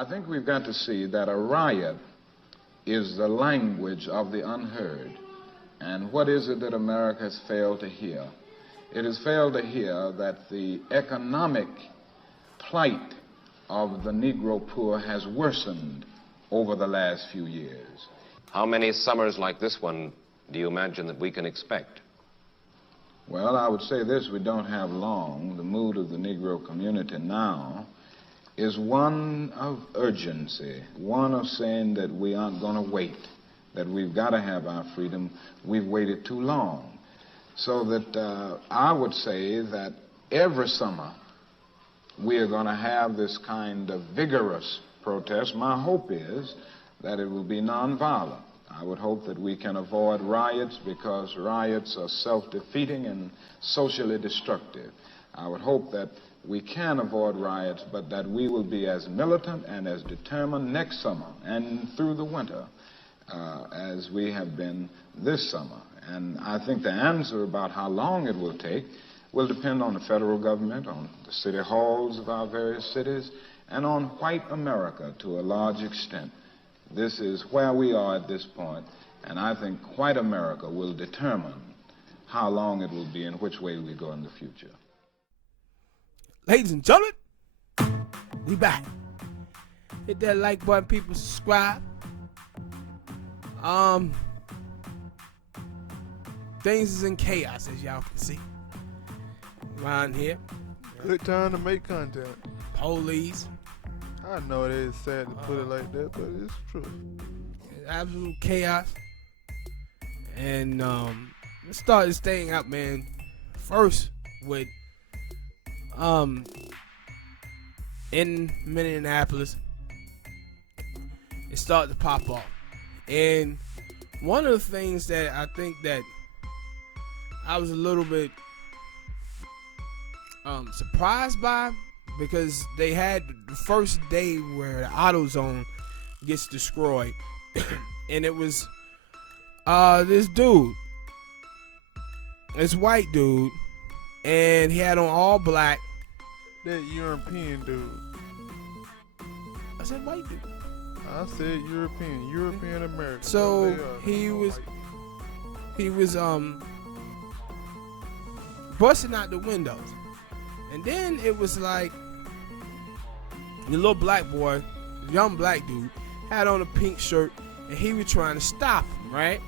I think we've got to see that a riot is the language of the unheard. And what is it that America has failed to hear? It has failed to hear that the economic plight of the Negro poor has worsened over the last few years. How many summers like this one do you imagine that we can expect? Well, I would say this: we don't have long. The mood of the Negro community now is one of urgency, one of saying that we aren't going to wait, that we've got to have our freedom. We've waited too long. So that I would say that every summer we are going to have this kind of vigorous protest. My hope is that it will be nonviolent. I would hope that we can avoid riots, because riots are self-defeating and socially destructive. I would hope that we can avoid riots, but that we will be as militant and as determined next summer and through the winter as we have been this summer. And I think the answer about how long it will take will depend on the federal government, on the city halls of our various cities, and on white America to a large extent. This is where we are at this point, and I think white America will determine how long it will be and which way we go in the future. Ladies and gentlemen, we back. Hit that like button, people. Subscribe. Things is in chaos, as y'all can see around here. Good time to make content. Police. I know it is sad to put it like that, but it's true. It's absolute chaos. And let's start this thing out, man. First with in Minneapolis, it started to pop off. And one of the things that I think that I was a little bit surprised by, because they had the first day where the AutoZone gets destroyed, and it was this dude, this white dude, and he had on all black. That European dude. I said white dude. I said European American. So he was busting out the windows, and then it was like the little black boy, young black dude, had on a pink shirt, and he was trying to stop him, right?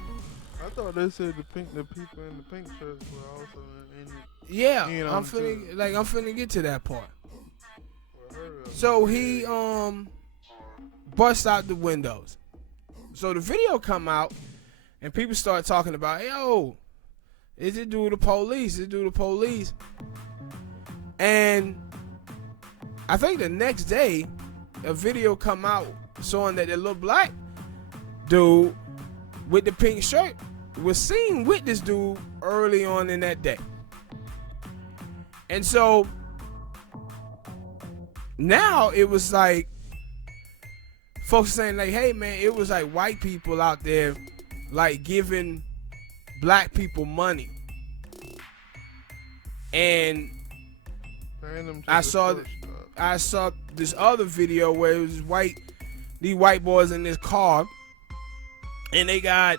I thought they said the people in the pink shirts were also in yeah, I'm finna get to that part. So he bust out the windows. So the video come out, and people start talking about, yo, is it due to police? Is it due to police? And I think the next day, a video come out showing that the little black dude with the pink shirt was seen with this dude early on in that day. And so now it was like folks saying like, hey man, it was like white people out there like giving black people money. And I saw this other video where it was these white boys in this car, and they got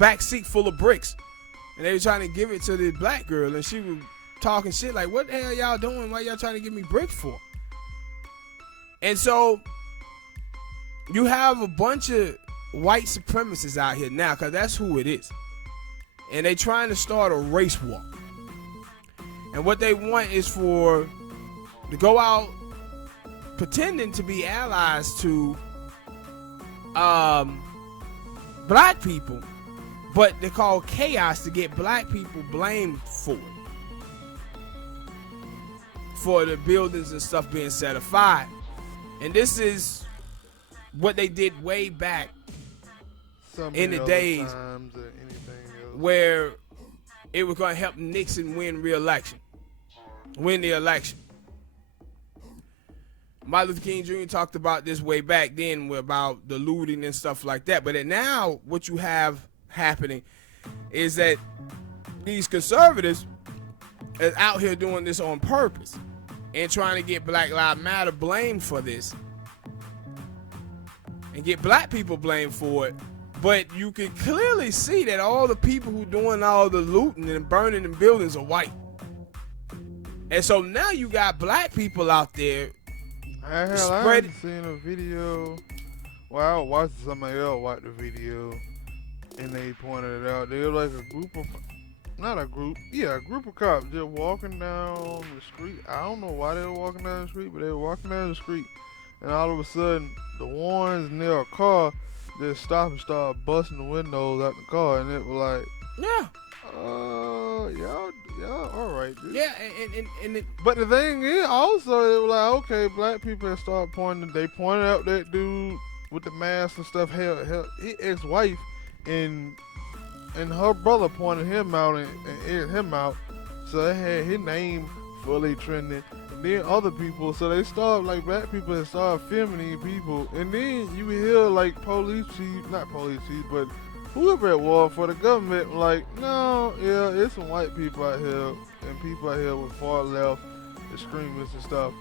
back seat full of bricks, and they were trying to give it to the black girl, and she was talking shit like, what the hell y'all doing? Why y'all trying to give me bricks for? And so you have a bunch of white supremacists out here now, because that's who it is, and they trying to start a race war. And what they want is to go out pretending to be allies to black people, but they call chaos to get black people blamed for it, for the buildings and stuff being set afire. And this is what they did way back in the days where it was going to help Nixon win the election. Martin Luther King Jr. talked about this way back then about the looting and stuff like that. But now what you have happening is that these conservatives are out here doing this on purpose. and trying to get Black Lives Matter blamed for this and get black people blamed for it. But you can clearly see that all the people who doing all the looting and burning in buildings are white. And so now you got black people out there. I haven't seen a video. Well, I watched somebody else watch the video, and they pointed it out. They were like a group of, a group of cops just walking down the street. I don't know why they were walking down the street, but they were walking down the street, and all of a sudden, the ones near a car just stopped and started busting the windows out the car, and it was like, yeah. Y'all, all right, dude. Yeah, and but the thing is, also, it was like, okay, black people have started pointing. They pointed out that dude with the mask and stuff. Hell, his ex-wife and her brother pointed him out and aired him out. So they had his name fully trending. And then other people, so they started, like, black people that started filming these people. And then you hear, like, not police chief, but whoever it was for the government, like, no, yeah, it's some white people out here and people out here with far left extremists and stuff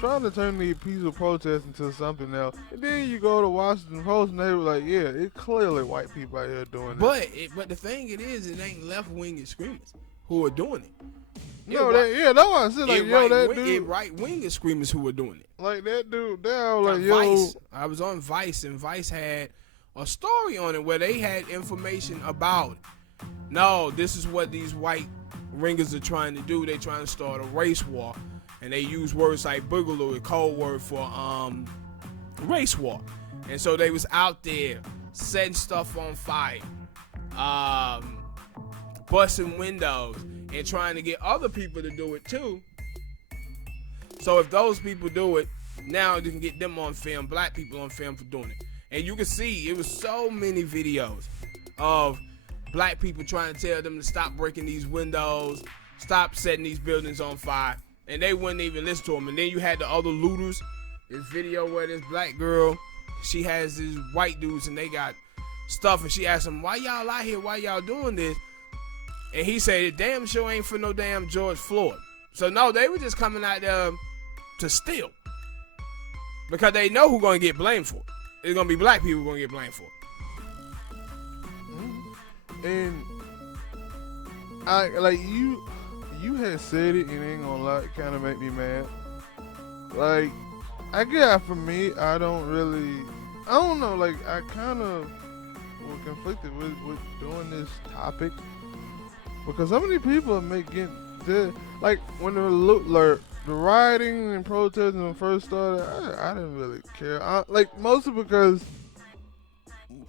trying to turn these peaceful protests into something else. And then you go to Washington Post and they were like, yeah, it's clearly white people out here doing it. But the thing it ain't left-wing extremists who are doing it. No, that's why I said, like, that dude. It's right-wing extremists who are doing it. Like, that dude down, like, Vice. I was on Vice, and Vice had a story on it where they had information about, no, this is what these white ringers are trying to do. They trying to start a race war, and they use words like boogaloo, a code word for race war. And so they was out there setting stuff on fire, busting windows, and trying to get other people to do it too. So if those people do it, now you can get them on film, black people on film for doing it. And you can see it was so many videos of black people trying to tell them to stop breaking these windows, stop setting these buildings on fire, and they wouldn't even listen to them. And then you had the other looters. This video where this black girl, she has these white dudes and they got stuff, and she asked them, why y'all out here? Why y'all doing this? And he said, it damn sure ain't for no damn George Floyd. So no, they were just coming out there to steal, because they know who's going to get blamed for it. It's going to be black people who are going to get blamed for it. And I, like, you had said it, and ain't gonna lie, it kind of make me mad. Like, I guess for me, I don't know, like, I kind of was conflicted with doing this topic, because so many people are making this, like, when the rioting and protesting when first started, I didn't really care. Mostly because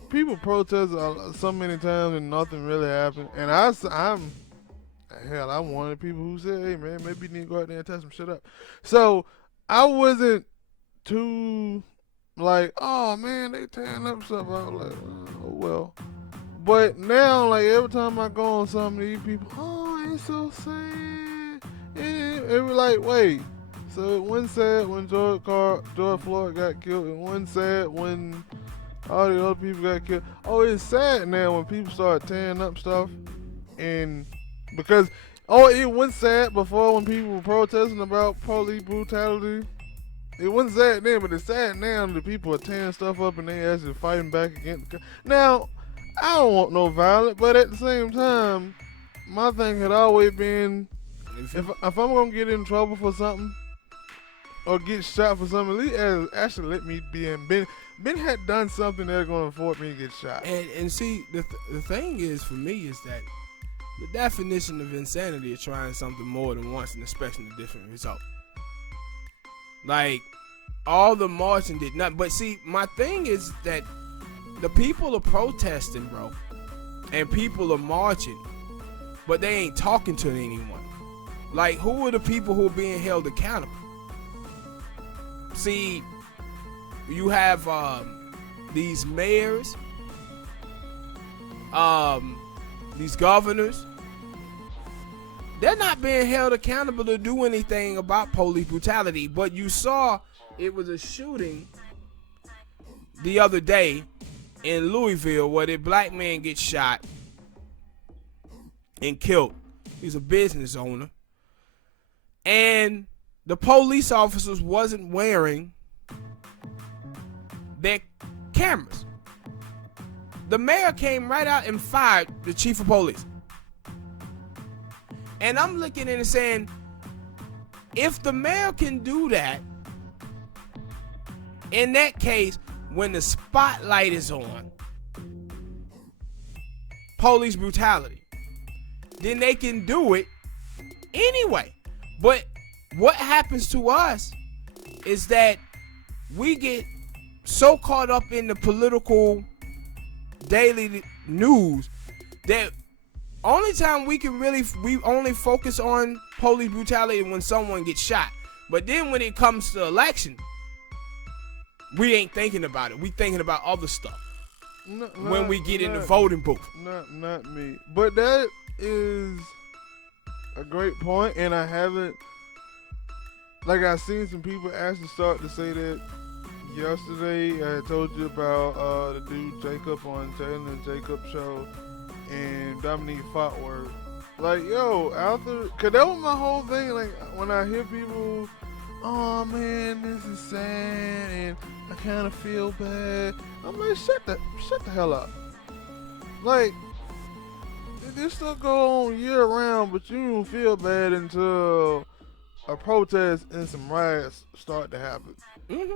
people protest so many times and nothing really happened. And I'm one of the people who said, hey man, maybe you need to go out there and test some shit up. So I wasn't too like, oh man, they tearing up stuff. I was like, oh well. But now, like, every time I go on some of these people, oh, it's so sad. It was like, wait, so it wasn't sad when George Floyd got killed, it wasn't sad when all the other people got killed. Oh, it's sad now when people start tearing up stuff, and because, it wasn't sad before when people were protesting about police brutality. It wasn't sad then, but it's sad now that people are tearing stuff up and they actually fighting back against. Now, I don't want no violence, but at the same time, my thing had always been, if I'm gonna get in trouble for something or get shot for something, at least actually let me be in. Ben had done something that's gonna afford me to get shot. And see, the thing is for me is that the definition of insanity is trying something more than once and expecting a different result. Like, all the marching did not. But see, my thing is that the people are protesting, bro, and people are marching, but they ain't talking to anyone. Like, who are the people who are being held accountable? See, you have these mayors, these governors. They're not being held accountable to do anything about police brutality. But you saw it was a shooting the other day in Louisville where the black man gets shot and killed. He's a business owner. And the police officers wasn't wearing their cameras. The mayor came right out and fired the chief of police. And I'm looking at it and saying, if the mayor can do that, in that case, when the spotlight is on police brutality, then they can do it anyway. But what happens to us is that we get so caught up in the political daily news that only time we only focus on police brutality when someone gets shot. But then when it comes to election, we ain't thinking about it. We thinking about other stuff. When we get in the voting booth. Not me. But that is a great point, and I haven't, like, I've seen some people actually start to say that. Yesterday, I told you about the dude Jacob on Taylor and Jacob show, and Dominique Fotworth. Like, yo, cause that was my whole thing. Like, when I hear people, oh man, this is sad, and I kind of feel bad. I'm like, shut the hell up. Like, this stuff go on year round, but you don't feel bad until a protest and some riots start to happen. Mm-hmm.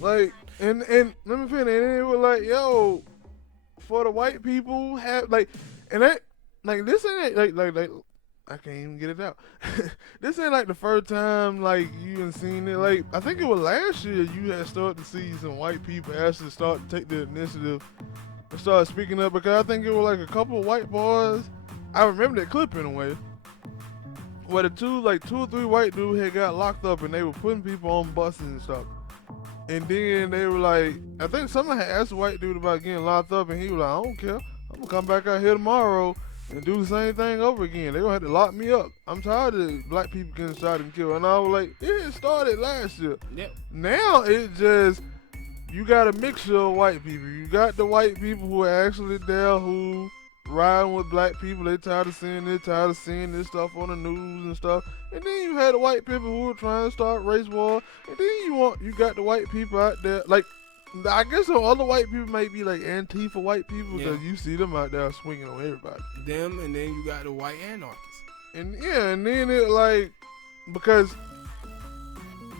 Like, and let me finish. And it was like, yo, for the white people have like, and that, like, this ain't like I can't even get it out. This ain't like the first time like you done seen it. Like, I think it was last year you had started to see some white people actually start to take the initiative and start speaking up, because I think it was like a couple of white boys. I remember that clip in a way, where the two or three white dudes had got locked up and they were putting people on buses and stuff. And then they were like, I think someone had asked the white dude about getting locked up, and he was like, I don't care. I'm gonna come back out here tomorrow and do the same thing over again. They gonna have to lock me up. I'm tired of black people getting shot and killed. And I was like, it started last year. Yep. Now it's just, you got a mixture of white people. You got the white people who are actually there, who riding with black people. They tired of seeing this stuff on the news and stuff. And then you had the white people who were trying to start race war. And then you got the white people out there, like, I guess some other white people might be like Antifa white people, because you see them out there swinging on everybody. Them, and then you got the white anarchists. And and then it, like, because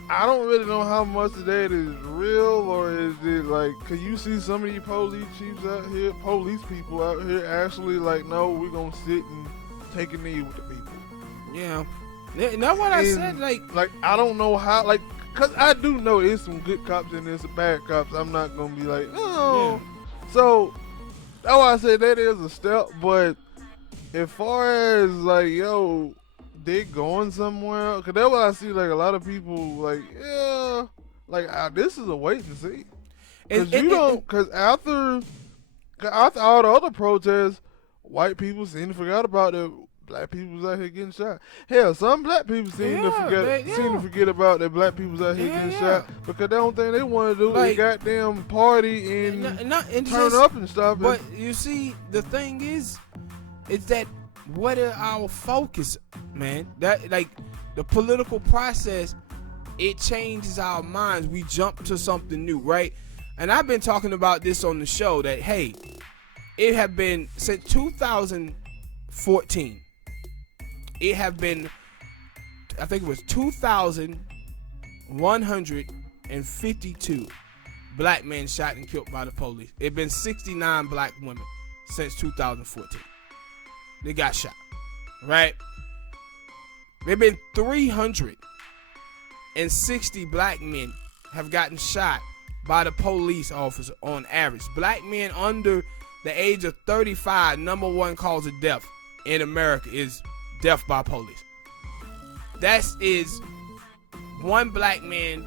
I don't really know how much of that is real, or is it like, cause you see some of these police chiefs out here, police people out here actually like, no, we're gonna sit and take a knee with the people. Yeah. That's what I said, like, I don't know how, like, cause I do know there's some good cops and there's some bad cops. I'm not gonna be like, oh. Yeah. So that's why I said that is a step. But as far as like, yo, they going somewhere, cause that's what I see. Like, a lot of people like, yeah, like, this is a wait and see. Cause after all the other protests, white people seem to forgot about it. Black people's out here getting shot. Hell, some black people seem to forget about that black people's out here getting shot, because the only thing they want to do is goddamn party and turn up and stuff. But you see, the thing is that what are our focus, man? That, like, the political process, it changes our minds. We jump to something new, right? And I've been talking about this on the show that, hey, it have been since 2014. It have been, I think it was 2,152 black men shot and killed by the police. It been 69 black women since 2014. They got shot, right? There been 360 black men have gotten shot by the police officer on average. Black men under the age of 35, number one cause of death in America is death by police. That is one black man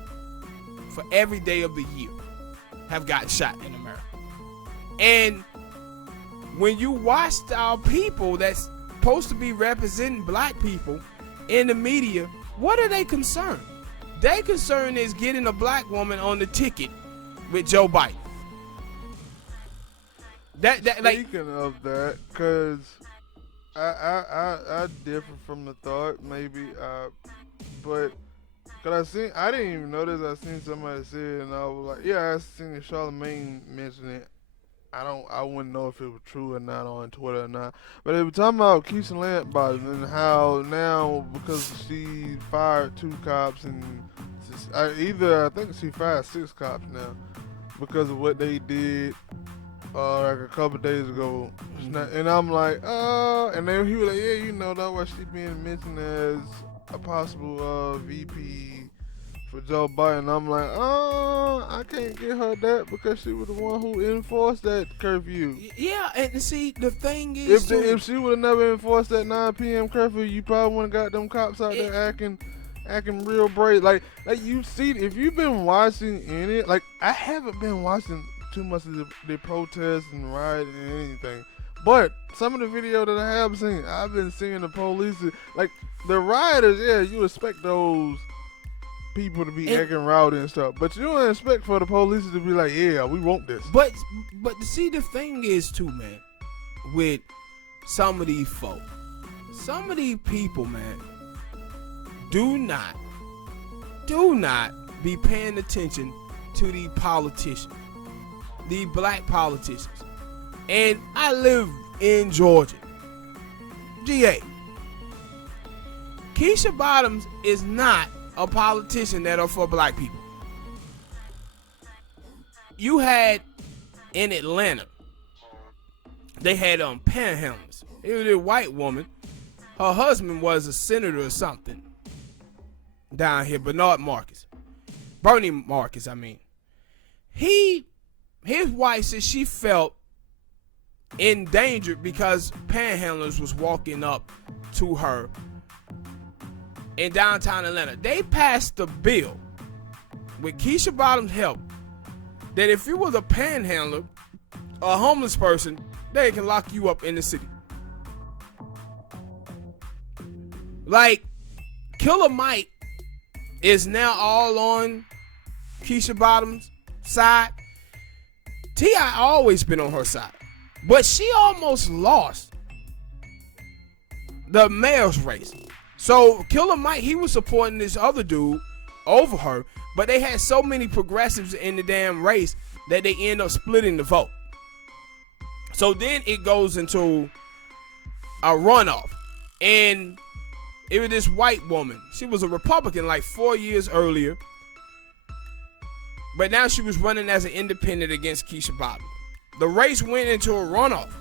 for every day of the year have gotten shot in America. And when you watch our people that's supposed to be representing black people in the media, what are they concerned? Their concern is getting a black woman on the ticket with Joe Biden. Speaking of that, because I differ from the thought, maybe, but Cause I didn't even notice. I seen somebody say it, and I was like, yeah, I seen Charlamagne mention it. I wouldn't know if it was true or not on Twitter or not. But they were talking about Keisha Lance body and how now because she fired 2 cops and I think she fired 6 cops now because of what they did like a couple days ago. And I'm like, and then he was like, yeah, you know that's why she being mentioned as a possible VP for Joe Biden. I'm like, I can't get her that because she was the one who enforced that curfew. Yeah, and see, the thing is, if she would have never enforced that 9 p.m. curfew, you probably wouldn't got them cops out there acting real brave. Like you see, if you've been watching any, like I haven't been watching too much of the protests and riots and anything. But some of the video that I have seen, I've been seeing the police, like the rioters. Yeah, you expect those people to be acting rowdy and stuff, but you don't expect for the police to be like, yeah, we want this. But see, the thing is too, man, with some of these folk, some of these people, man, do not be paying attention to these politicians, these black politicians. And I live in Georgia. GA. Keisha Bottoms is not a politician that are for black people. You had in Atlanta, they had panhandlers. It was a white woman. Her husband was a senator or something down here, Bernie Marcus, I mean. His wife said she felt endangered because panhandlers was walking up to her in downtown Atlanta. They passed a bill with Keisha Bottoms' help that if you was a panhandler, a homeless person, they can lock you up in the city. Like, Killer Mike is now all on Keisha Bottoms' side. T.I. always been on her side. But she almost lost the mayor's race. So Killer Mike, he was supporting this other dude over her, but they had so many progressives in the damn race that they end up splitting the vote. So then it goes into a runoff. And it was this white woman. She was a Republican like 4 years earlier. But now she was running as an independent against Keisha Bottoms. The race went into a runoff.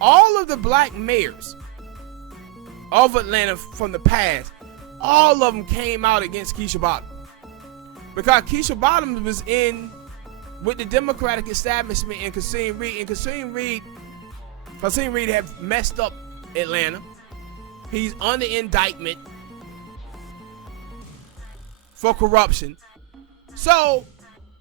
All of the black mayors of Atlanta from the past, all of them came out against Keisha Bottoms. Because Keisha Bottoms was in with the Democratic establishment and Kasim Reed. And Kasim Reed had messed up Atlanta. He's under indictment for corruption. So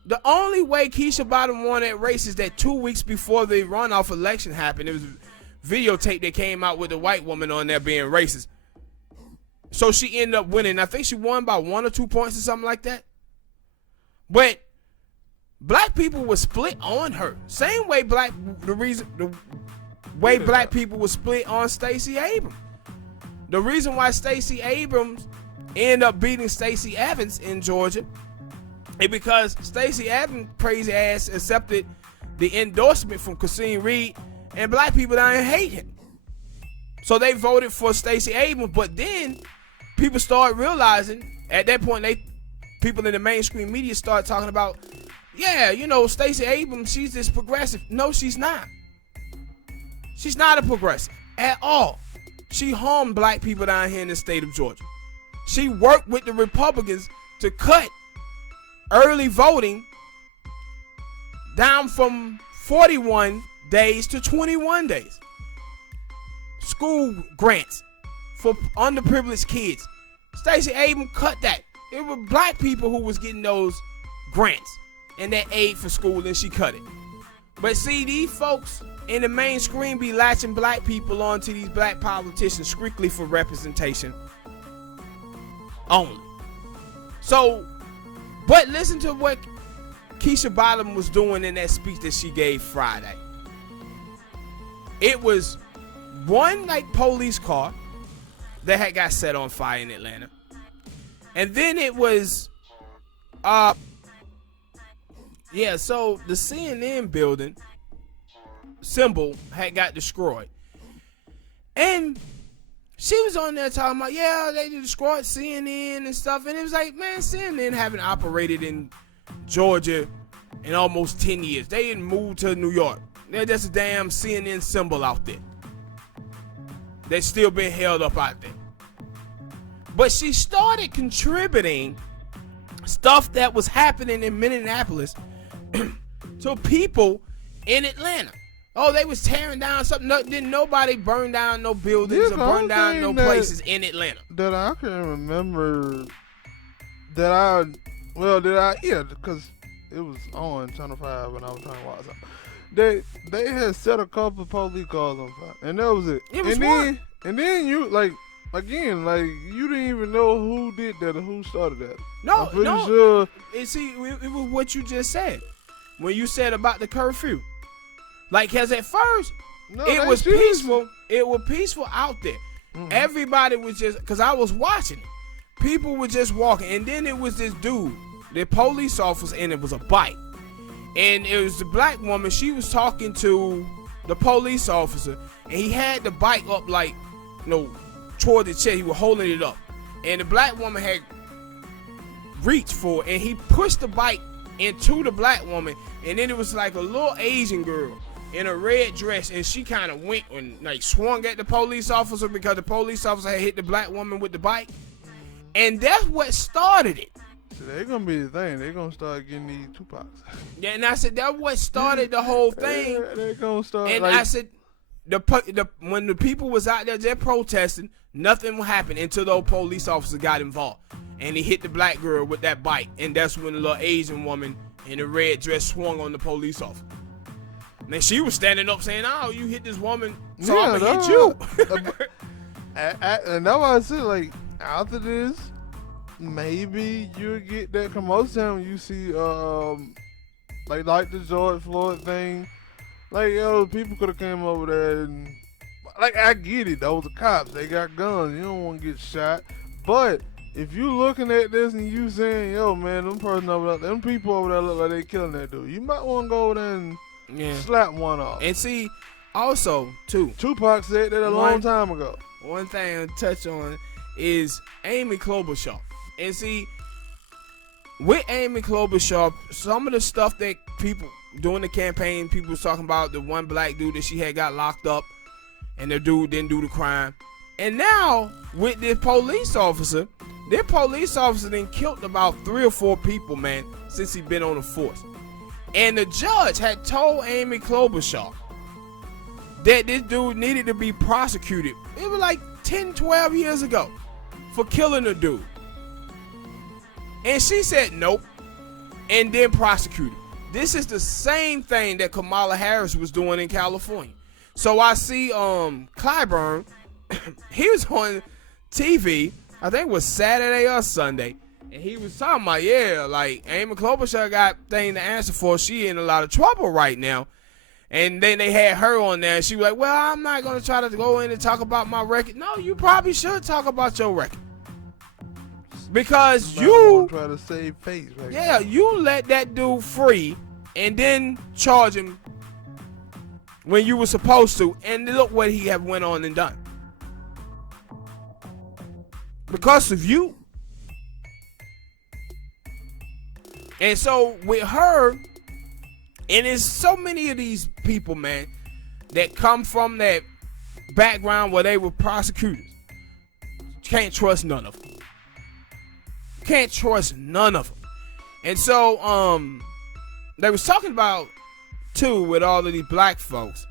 the only way Keisha Bottoms won that race is that 2 weeks before the runoff election happened, it was a videotape that came out with the white woman on there being racist. So she ended up winning. I think she won by 1 or 2 points or something like that. But black people were split on her. Same way black people were split on Stacey Abrams. The reason why Stacey Abrams ended up beating Stacey Evans in Georgia is because Stacey Evans' crazy ass accepted the endorsement from Kasim Reed, and black people down here hate him. So they voted for Stacey Abrams, but then people started realizing, at that point, people in the mainstream media started talking about, yeah, you know, Stacey Abrams, she's this progressive. No, she's not. She's not a progressive at all. She harmed black people down here in the state of Georgia. She worked with the Republicans to cut early voting down from 41 days to 21 days. School grants for underprivileged kids. Stacey Abrams cut that. It was black people who was getting those grants and that aid for school, and she cut it. But see, these folks in the mainstream be latching black people onto these black politicians strictly for representation only. So, but listen to what Keisha Bottoms was doing in that speech that she gave Friday. It was one like police car that had got set on fire in Atlanta. And then it was, yeah, so the CNN building symbol had got destroyed. And she was on there talking about, yeah, they destroyed CNN and stuff. And it was like, man, CNN haven't operated in Georgia in almost 10 years. They didn't move to New York. There's just a damn CNN symbol out there that's still being held up out there. But she started contributing stuff that was happening in Minneapolis to people in Atlanta. Oh, they was tearing down something. No, didn't nobody burn down no buildings or burn down no places in Atlanta. That I can remember yeah, because it was on Channel 5 when I was trying to watch something. They had set a couple of police cars on fire, and that was it. It was and then you again, you didn't even know who did that or who started that. No, I'm pretty sure. And see, it was what you just said when you said about the curfew. Like, cause at first it was peaceful. It was peaceful out there. Mm-hmm. Everybody was just, cause I was watching it. People were just walking, and then it was this dude, the police officer, and it was a bike. And it was the black woman. She was talking to the police officer, and he had the bike up toward the chest. He was holding it up, and the black woman had reached for it, and he pushed the bike into the black woman, and then it was like a little Asian girl in a red dress, and she kind of went and swung at the police officer because the police officer had hit the black woman with the bike, and that's what started it. So they're gonna be the thing. They're gonna start getting these Tupacs. Yeah, and I said that's what started the whole thing. They're gonna start. And I said, when the people was out there just protesting, nothing would happen until those police officers got involved, and he hit the black girl with that bike, and that's when the little Asian woman in a red dress swung on the police officer. And she was standing up saying, "Oh, you hit this woman, so I'm gonna hit you." And that's why I said, after this, maybe you'll get that. Cause most of the time you see, like the George Floyd thing, people could have came over there and, I get it, those are cops, they got guns, you don't want to get shot. But if you looking at this and you saying, yo, man, them people over there look like they killing that dude, you might want to go over there and slap one off. And see, also, too, Tupac said that a long time ago. One thing to touch on is Amy Klobuchar. And see, with Amy Klobuchar, some of the stuff that people during the campaign, people was talking about the one black dude that she had got locked up, and the dude didn't do the crime. And now with this police officer then killed about 3 or 4 people, man, since he been on the force. And the judge had told Amy Klobuchar that this dude needed to be prosecuted. It was 10, 12 years ago for killing a dude. And she said nope, and then prosecuted. This is the same thing that Kamala Harris was doing in California. So I see Clyburn, he was on TV, I think it was Saturday or Sunday, and he was talking about, Amy Klobuchar got thing to answer for. She in a lot of trouble right now. And then they had her on there, and she was like, well, I'm not going to try to go in and talk about my record. No, you probably should talk about your record. Because you try to save face right now. You let that dude free and then charge him when you were supposed to, and look what he have went on and done. Because of you. And so with her, and there's so many of these people, man, that come from that background where they were prosecutors. Can't trust none of them. Can't trust none of them. And so they was talking about too with all of these black folks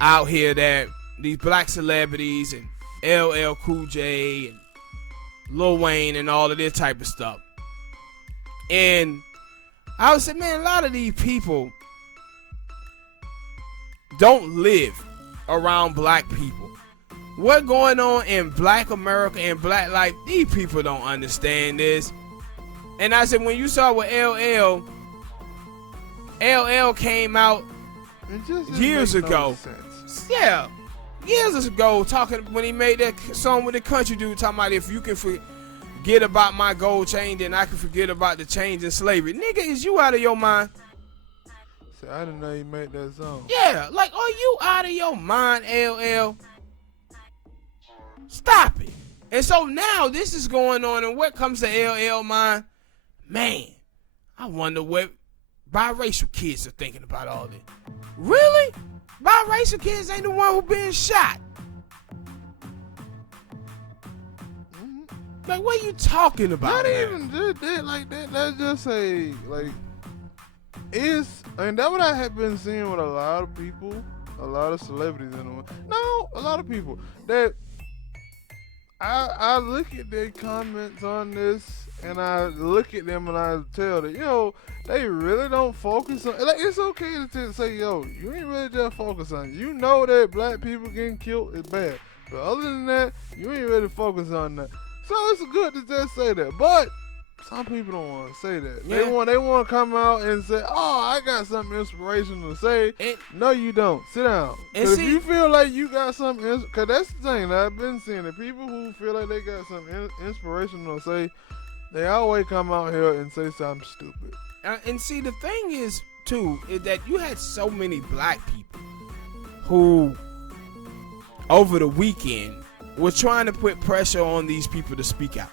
out here, that these black celebrities and LL Cool J and Lil Wayne and all of this type of stuff. And I would say, man, a lot of these people don't live around black people. What's going on in black America and black life, these people don't understand this. And I said, when you saw with LL came out years ago. Yeah, years ago, talking when he made that song with the country dude, talking about if you can forget about my gold chain, then I can forget about the change in slavery. Nigga, is you out of your mind? See, I didn't know you made that song. Yeah, like, are you out of your mind, LL? Stop it. And so now this is going on, and what comes to LL mind? Man, I wonder what biracial kids are thinking about all this. Really? Biracial kids ain't the one who been shot. Like, what are you talking about? Not even just that, like that. Let's just say, like, and that's what I have been seeing with a lot of people, a lot of celebrities in the no, a lot of people that I look at their comments on this, and I look at them and I tell them, yo, they really don't focus on. Like, it's okay to say, yo, you ain't really just focus on it. You know that black people getting killed is bad, but other than that, you ain't really focus on that. So it's good to just say that, but some people don't want to say that. Yeah. They want to come out and say, "Oh, I got something inspirational to say." No, you don't. Sit down. Because if you feel like you got something, because that's the thing that I've been seeing. The people who feel like they got something inspirational to say, they always come out here and say something stupid. And see, the thing is, too, is that you had so many black people who, over the weekend, were trying to put pressure on these people to speak out.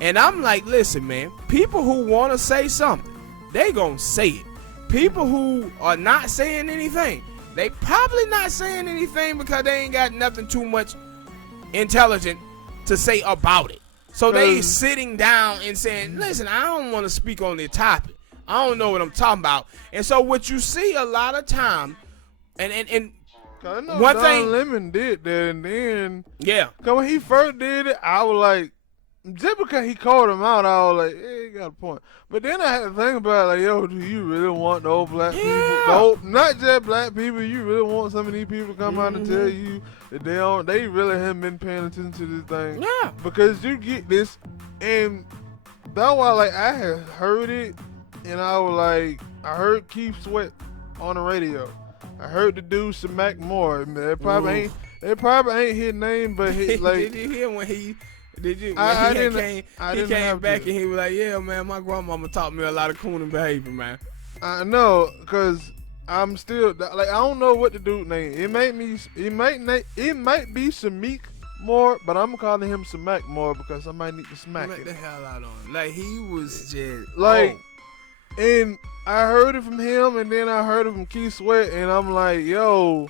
And I'm like, listen, man, people who want to say something, they gonna say it. People who are not saying anything, they probably not saying anything because they ain't got nothing too much intelligent to say about it. So they sitting down and saying, listen, I don't want to speak on the topic. I don't know what I'm talking about. And so what you see a lot of time, and I know one Don thing, Lemon did that, and then yeah, cause when he first did it, I was like, just because he called him out, I was like, yeah, he got a point. But then I had to think about it, like, yo, do you really want those black people? No, not just black people. You really want some of these people to come out and tell you that they really haven't been paying attention to this thing? Yeah. Because you get this, and that's why, like, I had heard it, and I was like, I heard Keith Sweat on the radio. I heard the dude Smack Moore. They probably ain't his name, but he, like, did you hear when he? Did you? I He didn't came back and he was like, "Yeah, man, my grandmama taught me a lot of cooning behavior, man." I know, cause I'm still like, I don't know what the dude name. It might be Shamik Moore, but I'm calling him Smack Moore because somebody need to smack Smack him. the hell out on him. Like, he was just like, and I heard it from him, and then I heard it from Keith Sweat, and I'm like, yo,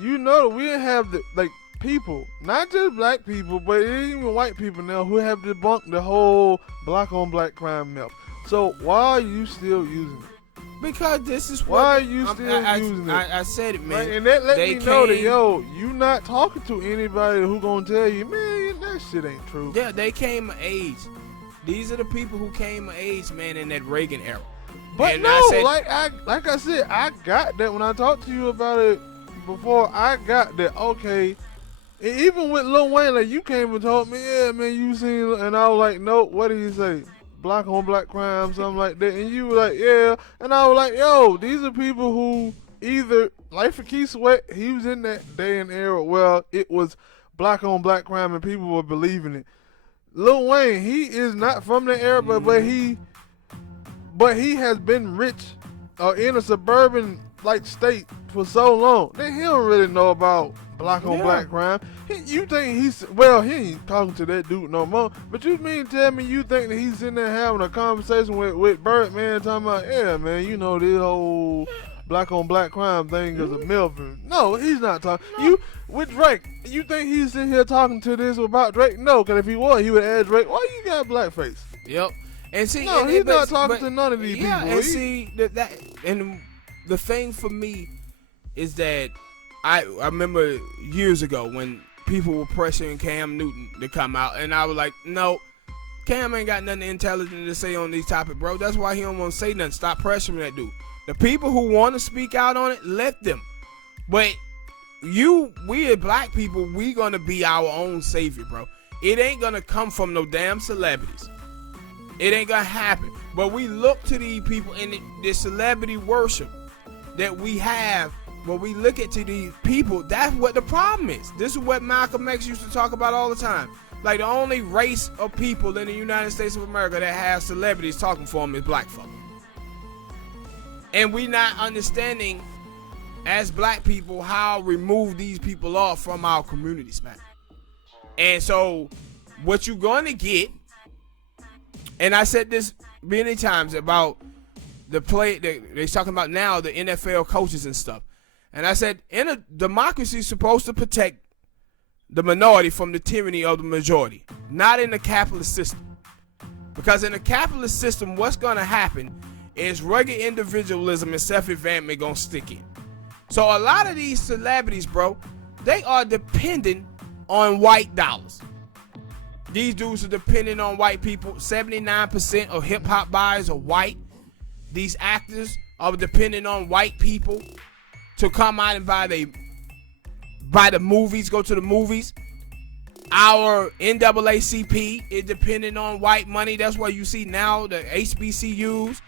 you know, we have the like. People, not just black people, but even white people now who have debunked the whole black on black crime myth. So why are you still using it? Because this is why are you still using it? I said it, man. Right, and that let me know that, yo, you not talking to anybody who gonna tell you, man, that shit ain't true. Yeah, they came of age. These are the people who came of age, man, in that Reagan era. But and no, I like I said, I got that when I talked to you about it before. I got that. Okay. And even with Lil Wayne, like, you came and told me, yeah, man, you seen, and I was like, no, what did he say? Black on black crime, something like that. And you were like, yeah. And I was like, yo, these are people who either, like for Keith Sweat, he was in that day and era where it was black on black crime and people were believing it. Lil Wayne, he is not from the era, but he has been rich in a suburban like state for so long that he don't really know about black on black crime. You think he ain't talking to that dude no more, but you mean tell me you think that he's in there having a conversation with Birdman talking about, yeah, man, you know, this whole black on black crime thing is a Melvin. No, he's not talking. You with Drake, you think he's in here talking to this about Drake? No, because if he was, he would ask Drake, why you got blackface? Yep. And see, no, he's not talking to none of these people. Yeah, and see that and the thing for me is that I remember years ago when people were pressuring Cam Newton to come out, and I was like, no, Cam ain't got nothing intelligent to say on these topics, bro. That's why he don't want to say nothing. Stop pressuring that dude. The people who want to speak out on it, let them. But we as black people, we gonna be our own savior, bro. It ain't gonna come from no damn celebrities. It ain't gonna happen. But we look to these people and the celebrity worship that we have. When we look at to these people, that's what the problem is. This is what Malcolm X used to talk about all the time. Like, the only race of people in the United States of America that has celebrities talking for them is black folk. And we not understanding, as black people, how remove these people off from our communities, man. And so, what you're going to get, and I said this many times about the play, they're talking about now, the NFL coaches and stuff. And I said, in a democracy is supposed to protect the minority from the tyranny of the majority, not in the capitalist system. Because in the capitalist system, what's going to happen is rugged individualism and self-advancement going to stick in. So a lot of these celebrities, bro, they are dependent on white dollars. These dudes are dependent on white people. 79% of hip-hop buyers are white. These actors are dependent on white people to come out and buy the movies, go to the movies. Our NAACP is dependent on white money. That's why you see now the HBCUs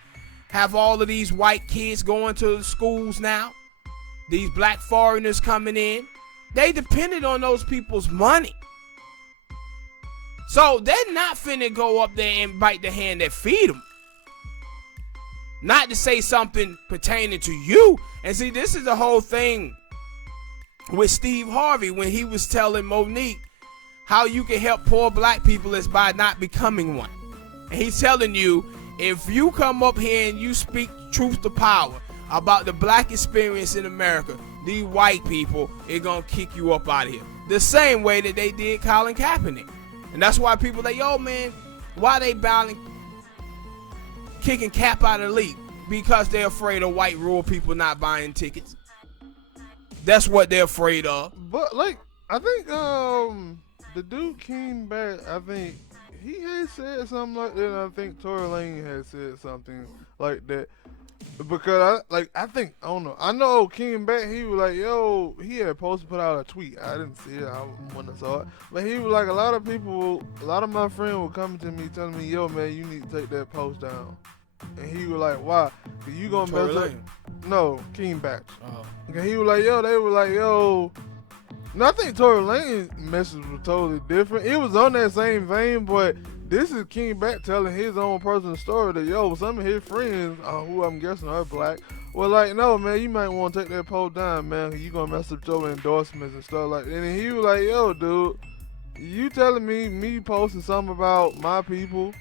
have all of these white kids going to the schools now. These black foreigners coming in. They depended on those people's money. So they're not finna go up there and bite the hand that feed them. Not to say something pertaining to you. And see, this is the whole thing with Steve Harvey when he was telling Monique how you can help poor black people is by not becoming one. And he's telling you, if you come up here and you speak truth to power about the black experience in America, these white people are going to kick you up out of here. The same way that they did Colin Kaepernick. And that's why people like, yo, man, why they kicking Cap out of the league? Because they're afraid of white rural people not buying tickets. That's what they're afraid of. But, like, I think the dude came back, I think he had said something like that, and I think Tory Lane had said something like that. Because, I don't know. I know came back, he was like, yo, he had posted, put out a tweet. I didn't see it, I wouldn't have saw it. But he was like, a lot of my friends were coming to me telling me, yo, man, you need to take that post down. And he was like, why? Cause you gonna mess up. No, King Batch. And he was like, yo, they were like, yo. And I think Tory Lane's message was totally different. It was on that same vein, but this is King Batch telling his own personal story that, yo, some of his friends, who I'm guessing are black, were like, no, man, you might want to take that post down, man, cause you gonna mess up your endorsements and stuff like that. And he was like, yo, dude, you telling me posting something about my people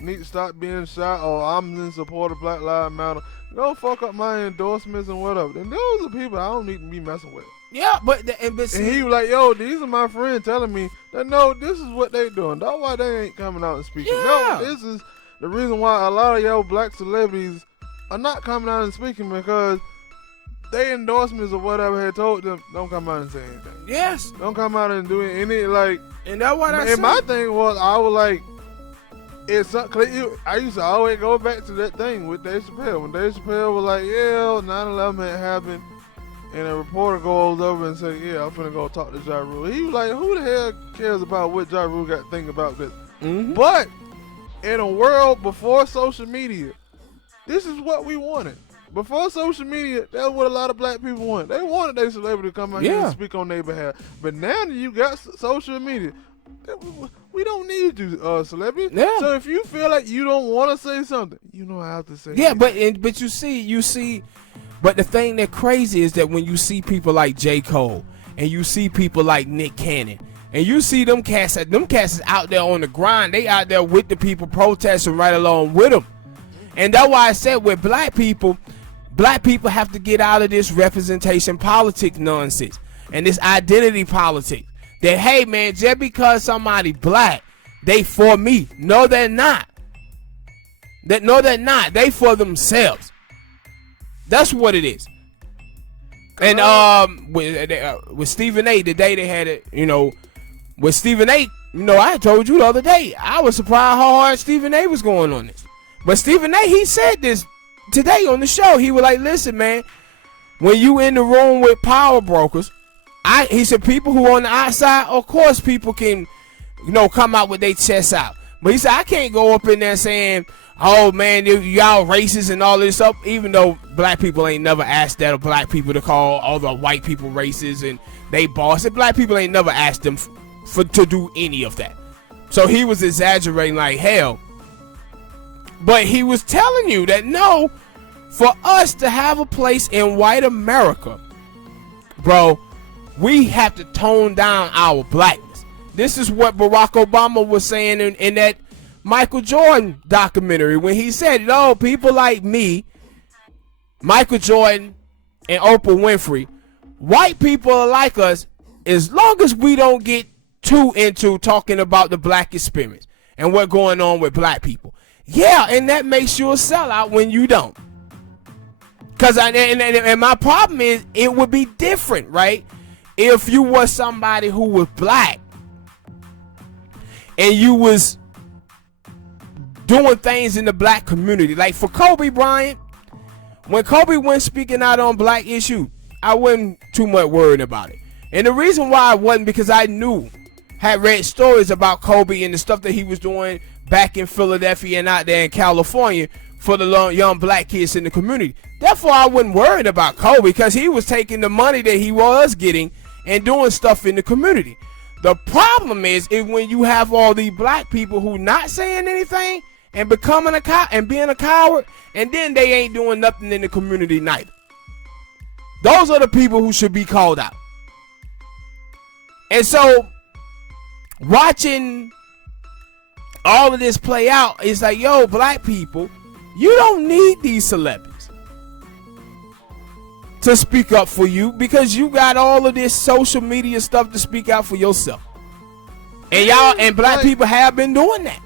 need to stop being shot, or I'm in support of Black Lives Matter, go fuck up my endorsements and whatever. And those are people I don't need to be messing with. Yeah, but see, and he was like, yo, these are my friends telling me that, no, this is what they doing. That's why they ain't coming out and speaking. Yeah. No, this is the reason why a lot of y'all black celebrities are not coming out and speaking, because their endorsements or whatever had told them, don't come out and say anything. Yes. Don't come out and do any, like. And that's what I said. And my thing was, I was like, I used to always go back to that thing with Dave Chappelle. When Dave Chappelle was like, yeah, 9/11 had happened, and a reporter goes over and say, yeah, I'm finna go talk to Ja Rule. He was like, who the hell cares about what Ja Rule got to think about this? Mm-hmm. But in a world before social media, this is what we wanted. Before social media, that's what a lot of black people wanted. They wanted their celebrity to come out here and speak on their behalf. But now that you got social media, we don't need you, celebrity. Yeah. So if you feel like you don't want to say something, you know how to say it. Yeah, but you see, but the thing that crazy is that when you see people like J. Cole and you see people like Nick Cannon and you see them cats is out there on the grind, they out there with the people protesting right along with them. And that's why I said with black people have to get out of this representation politics nonsense and this identity politics. That, hey, man, just because somebody black, they for me. No, they're not. No, they're not. They for themselves. That's what it is. And with Stephen A, the day they had it, with Stephen A, I told you the other day, I was surprised how hard Stephen A was going on this. But Stephen A, he said this today on the show. He was like, listen, man, when you in the room with power brokers, he said people who on the outside, of course people can, come out with their chests out. But he said, I can't go up in there saying, oh man, y'all racist and all this stuff, even though black people ain't never asked that of black people to call all the white people racist and they boss. And black people ain't never asked them to do any of that. So he was exaggerating like hell. But he was telling you that no, for us to have a place in white America, bro, we have to tone down our blackness. This is what Barack Obama was saying in that Michael Jordan documentary when he said, no, people like me, Michael Jordan, and Oprah Winfrey, white people are like us as long as we don't get too into talking about the black experience and what's going on with black people. Yeah, and that makes you a sellout when you don't. And my problem is it would be different, right? If you were somebody who was black and you was doing things in the black community. Like for Kobe Bryant, when Kobe went speaking out on black issue, I wasn't too much worried about it. And the reason why I wasn't, because I had read stories about Kobe and the stuff that he was doing back in Philadelphia and out there in California for the young black kids in the community. Therefore, I wasn't worried about Kobe because he was taking the money that he was getting and doing stuff in the community. The problem is when you have all these black people who not saying anything and becoming and being a coward, and then they ain't doing nothing in the community neither. Those are the people who should be called out. And so, watching all of this play out, it's like, yo, black people, you don't need these celebrities to speak up for you because you got all of this social media stuff to speak out for yourself. And y'all and black people have been doing that.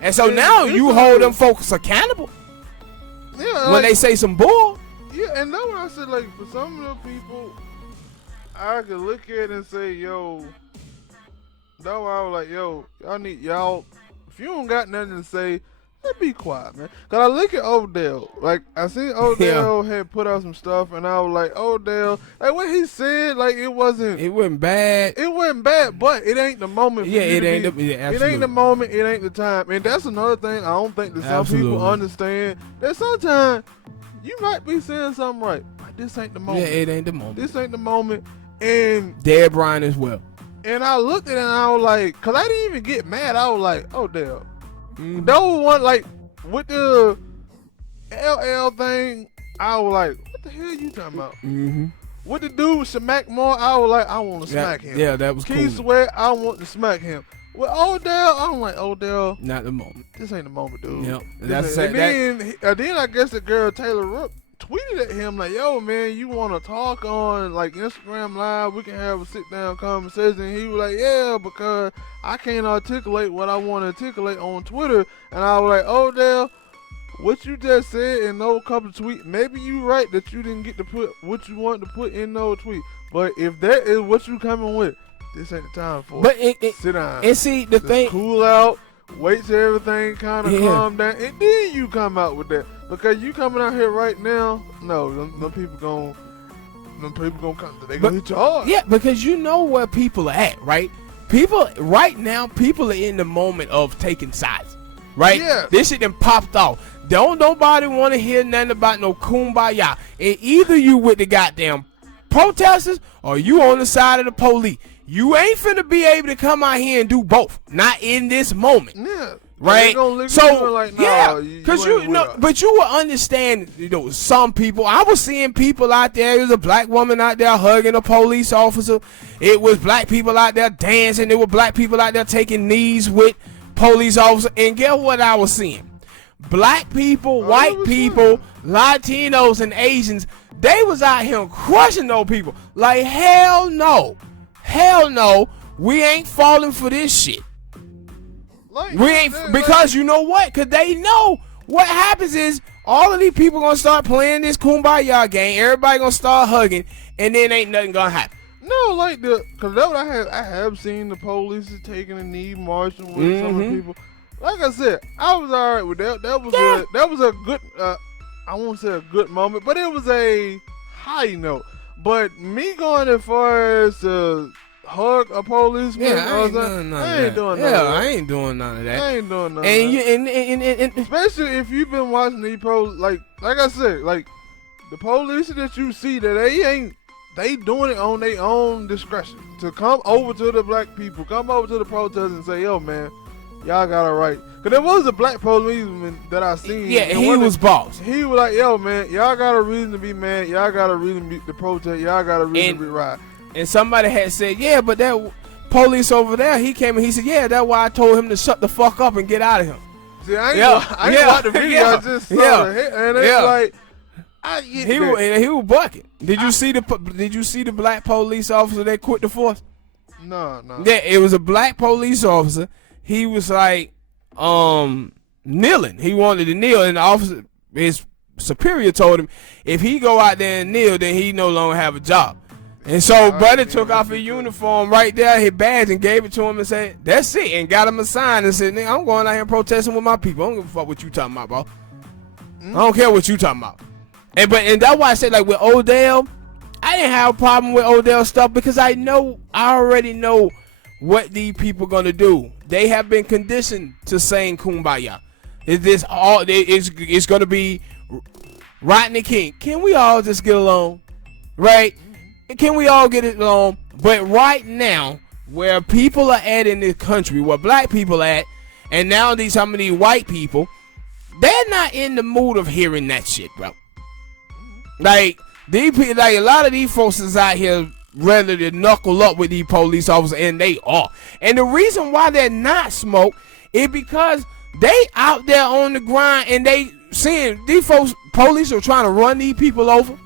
And so now you hold them folks accountable when they say some bull. Yeah, and that's what I said, like, for some of the people, I could look at it and say, yo, that's why I was like, yo, y'all, if you don't got nothing to say, let's be quiet, man. Because I look at Odell. Like, I seen Odell had put out some stuff, and I was like, Odell, like, what he said, like, it wasn't bad. It wasn't bad, but it ain't the moment. Yeah, it ain't the moment, it ain't the time. And that's another thing I don't think that some people understand. That sometimes you might be saying something right, but this ain't the moment. Yeah, it ain't the moment. This ain't the moment. And Dad Bryan as well. And I looked at it and I was like, because I didn't even get mad. I was like, Odell. That was one, like, with the LL thing, I was like, what the hell you talking about? With the dude with Smack Moore, I was like, I want to smack him. Yeah, that was cool. Keith Sweat, I want to smack him. With Odell, I'm like, Odell. Not the moment. This ain't the moment, dude. Yep. Then I guess the girl Taylor Rook tweeted at him like, yo, man, you want to talk on like Instagram Live? We can have a sit-down conversation. And he was like, yeah, because I can't articulate what I want to articulate on Twitter. And I was like, Odell, what you just said in those couple of tweets, maybe you right that you didn't get to put what you wanted to put in those tweets. But if that is what you coming with, this ain't the time for it. Sit down. And see, the thing, cool out, wait till everything kind of calm down, and then you come out with that. Because you coming out here right now, no, them people gonna come, they gonna hit your heart. Yeah, because you know where people are at, right? People right now, people are in the moment of taking sides, right? Yeah. This shit done popped off. Don't nobody want to hear nothing about no kumbaya. And either you with the goddamn protesters or you on the side of the police. You ain't finna be able to come out here and do both. Not in this moment. Yeah. Right? So, like, nah, yeah, because you know, but you will understand, you know, some people. I was seeing people out there. There was a black woman out there hugging a police officer. It was black people out there dancing. There were black people out there taking knees with police officers. And guess what I was seeing? Black people, white people, Latinos, and Asians, they was out here crushing those people. Like, hell no. Hell no. We ain't falling for this shit. Like, we ain't, because you know what? Because they know what happens is all of these people gonna start playing this kumbaya game. Everybody gonna start hugging, and then ain't nothing gonna happen. No, like because that's what I have seen the police taking a knee, marching with some of the people. Like I said, I was all right with that. That was a good. I won't say a good moment, but it was a high note. But me going as far as hug a policeman, I ain't doing none of that. I ain't doing none of that. I ain't doing none of that. And especially if you've been watching these like I said, like the police that you see that they doing it on their own discretion to come over to the black people, come over to the protest and say, yo, man, y'all got a right. Because there was a black policeman that I seen. Yeah, he was boss. He was like, yo, man, y'all got a reason to be mad. Y'all got a reason to protest. Y'all got a reason to be riot. And somebody had said, yeah, but that police over there, he came and he said, yeah, that's why I told him to shut the fuck up and get out of here. See, I ain't watch the video. I just saw the hit, and it's like, I get he was bucking. Did you see the black police officer that quit the force? No. Yeah, it was a black police officer. He was like kneeling. He wanted to kneel, and the officer, his superior, told him if he go out there and kneel, then he no longer have a job. And so brother took off his uniform right there, his badge, and gave it to him and said, that's it, and got him a sign and said, nigga, I'm going out here protesting with my people. I don't give a fuck what you talking about, bro. I don't care what you talking about. And that's why I said, like, with Odell, I didn't have a problem with Odell stuff because I already know what these people gonna do. They have been conditioned to saying kumbaya. It's gonna be Rodney King. Can we all just get along? Right? Can we all get it along? But right now, where people are at in this country, where black people are at, and now some of these white people, they're not in the mood of hearing that shit, bro. Like, a lot of these folks is out here ready to knuckle up with these police officers, and they are. And the reason why they're not, Smoke, is because they out there on the grind, and they seeing these folks, police are trying to run these people over.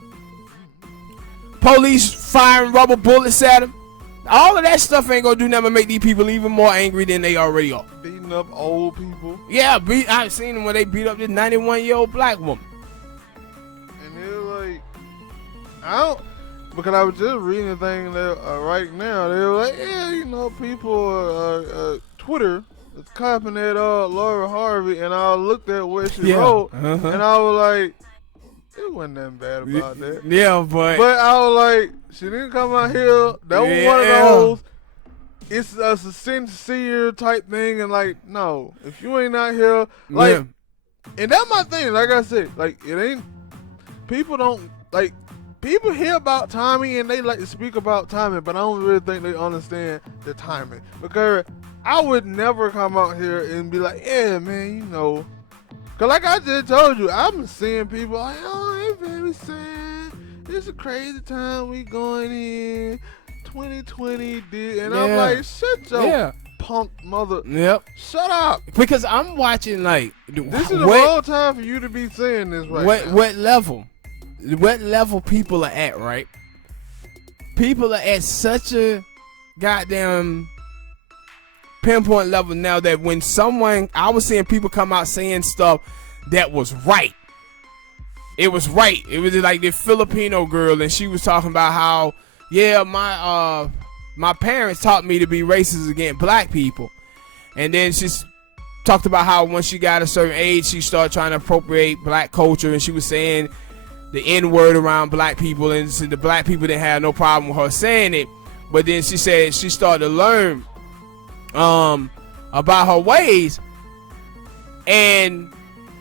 Police firing rubber bullets at them. All of that stuff ain't gonna do nothing but make these people even more angry than they already are. Beating up old people. Yeah, I've seen them when they beat up this 91-year-old black woman. And they're like, because I was just reading a thing that right now. They were like, yeah, people, Twitter is copping at Laura Harvey, and I looked at what she wrote, and I was like, it wasn't nothing bad about that. Yeah, but I was like, she didn't come out here. That was one of those. It's a sincere type thing, and like, no, if you ain't out here, like, and that's my thing. Like I said, like, it ain't. People don't like. People hear about timing and they like to speak about timing, but I don't really think they understand the timing. Because I would never come out here and be like, yeah, man, Because like I just told you, I'm seeing people like, oh, it's very sad. It's a crazy time we going in. 2020 did. And I'm like, shut your punk mother. Yep. Shut up. Because I'm watching, like, this is the wrong time for you to be saying this right now. What level? What level people are at, right? People are at such a goddamn pinpoint level now that when I was seeing people come out saying stuff that was right. It was right. It was like this Filipino girl, and she was talking about how, my parents taught me to be racist against black people. And then she talked about how when she got a certain age, she started trying to appropriate black culture, and she was saying the N-word around black people, and the black people didn't have no problem with her saying it. But then she said she started to learn about her ways, and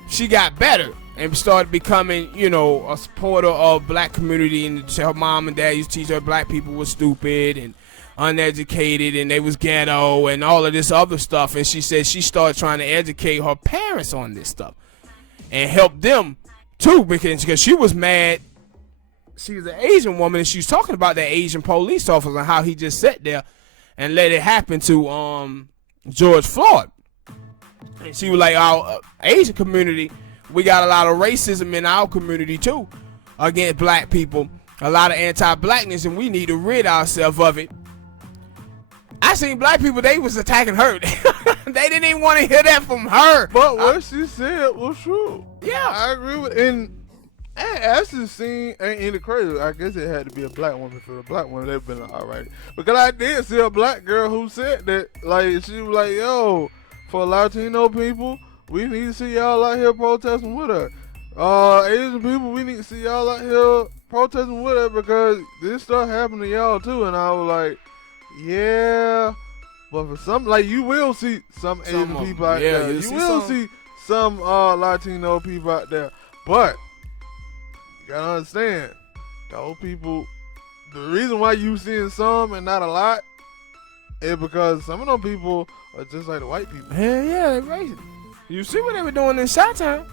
she got better and started becoming, a supporter of black community. And her mom and dad used to teach her black people were stupid and uneducated and they was ghetto and all of this other stuff. And she said she started trying to educate her parents on this stuff and help them too, because she was mad. She was an Asian woman, and she was talking about that Asian police officer and how he just sat there and let it happen to George Floyd. And she was like, our Asian community, we got a lot of racism in our community too against black people, a lot of anti-blackness, and we need to rid ourselves of it. I seen black people, they was attacking her. They didn't even want to hear that from her. But what she said was true. Yeah. I agree with it. And I actually seen, ain't it crazy? I guess it had to be a black woman. For a black woman, they've been all right. Because I did see a black girl who said that, like, she was like, yo, for Latino people, we need to see y'all out here protesting with us. Asian people, we need to see y'all out here protesting with us because this stuff happened to y'all too. And I was like, yeah, but for some, like, you will see some Asian people out there. You will see some Latino people out there. But you gotta understand, those people the reason why you seeing some and not a lot is because some of them people are just like the white people. Hell yeah, they racist. You see what they were doing in Chi-Town?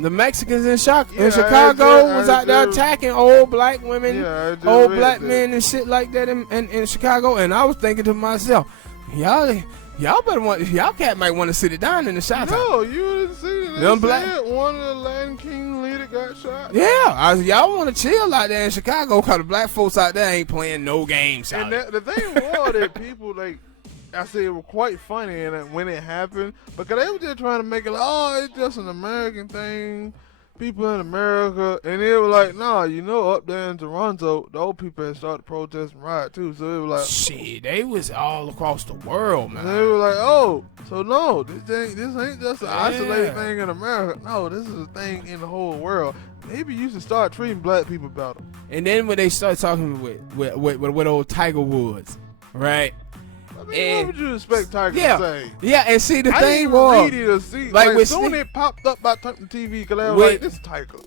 The Mexicans in Chicago was out there attacking old black women, old black men and shit like that in Chicago. And I was thinking to myself, y'all cat might want to sit it down in the Chi-Town. No, you didn't see it. Them black one of the Latin King leader got shot. Yeah, y'all want to chill out there in Chicago because the black folks out there ain't playing no games. And the thing was that people like. I said it was quite funny and when it happened because they were just trying to make it like, oh, it's just an American thing, people in America, and they were like, nah, up there in Toronto, the old people had started protesting riot too, so it was like, shit, they was all across the world, man. And they were like, oh, so no, this ain't just an isolated thing in America. No, this is a thing in the whole world. Maybe you should start treating black people better. And then when they start talking with old Tiger Woods, right? I mean, what would you expect Tiger to say? Yeah, and see the I thing didn't was, read it or see, like soon it popped up by the TV because I was like, this is Tiger.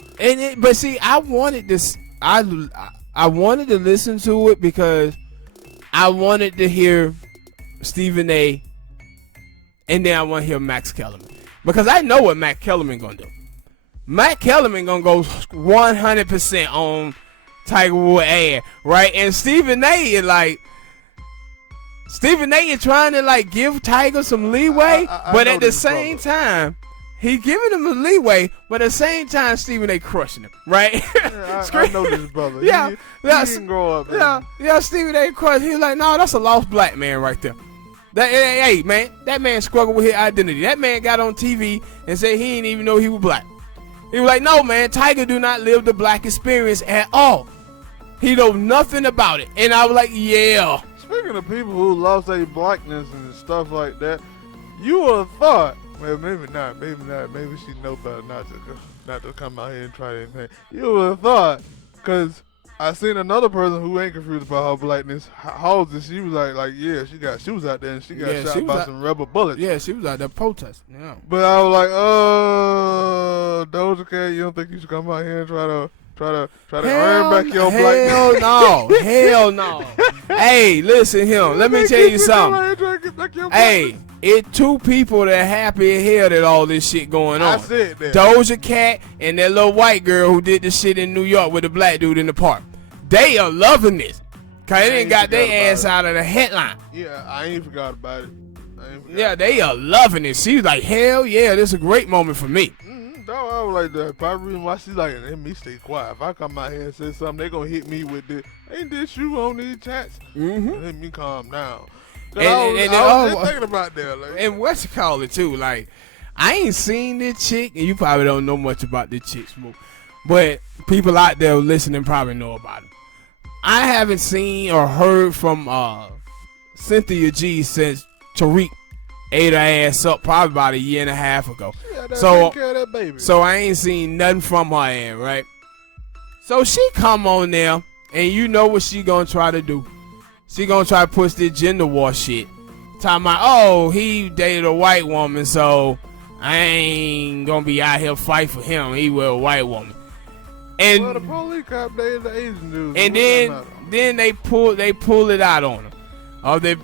But see, I wanted this. I wanted to listen to it because I wanted to hear Stephen A. And then I want to hear Max Kellerman because I know what Max Kellerman gonna do. Max Kellerman gonna go 100% on Tiger Woods ass, right? And Stephen A. is like. Stephen A. is trying to like give Tiger some leeway, but at the same time, he giving him the leeway, but at the same time, Stephen A. crushing him, right? Yeah, I know this brother. He didn't grow up. Yeah, Stephen A. crushing. He's like, no, that's a lost black man right there. Hey, man, that man struggled with his identity. That man got on TV and said he didn't even know he was black. He was like, no, man, Tiger do not live the black experience at all. He know nothing about it. And I was like, yeah. Speaking of people who lost their blackness and stuff like that, you would have thought, well, maybe not, maybe she know better not to come out here and try anything. You would have thought, because I seen another person who ain't confused about her blackness. How old is she? Was like, yeah, she was out there and she got shot by some rubber bullets. Yeah, she was out there protesting. Yeah. But I was like, Doja Cat, you don't think you should come out here and try to earn back your blackness? Hell no. Hey, listen here. Let me tell you something. Hey, it's two people that happy as hell that all this shit going on. I said that. Doja Cat and that little white girl who did this shit in New York with the black dude in the park. They are loving this. Cause they didn't got their ass out of the headline. Yeah, I ain't forgot about it. They are loving it. She's like, hell yeah, this is a great moment for me. No, I was like that. Probably reason why she's like, let me stay quiet. If I come out here and say something, they gonna hit me with this. Ain't this you on these chats? Let me calm down. I was just thinking about that. Like, and what you call it too? Like, I ain't seen this chick, and you probably don't know much about this chick, Smoke. But people out there listening probably know about it. I haven't seen or heard from Cynthia G since Tariq ate her ass up probably about a year and a half ago. So that baby. So I ain't seen nothing from her end, right? So she come on there, and you know what she gonna try to do. She gonna try to push this gender war shit. Talking about, oh, he dated a white woman, so I ain't gonna be out here fight for him. He with a white woman. And well, the police cop dated the Asian dude. And then they pull it out on her. Or they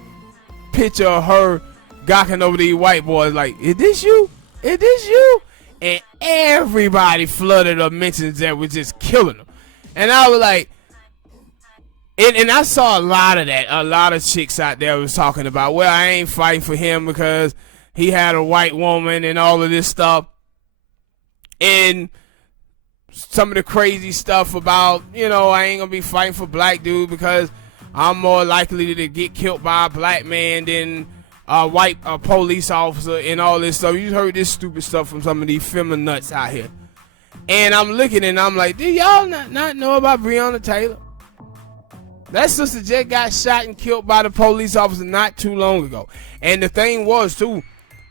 picture of her gawking over these white boys like, is this you? Is this you? And everybody flooded her mentions that was just killing them. And I was like, and I saw a lot of that. A lot of chicks out there was talking about, well, I ain't fighting for him because he had a white woman and all of this stuff. And some of the crazy stuff about, I ain't going to be fighting for black dude because I'm more likely to get killed by a black man than a white police officer and all this stuff. You heard this stupid stuff from some of these feminine nuts out here. And I'm looking and I'm like, do y'all not know about Breonna Taylor? That sister just got shot and killed by the police officer not too long ago. And the thing was, too,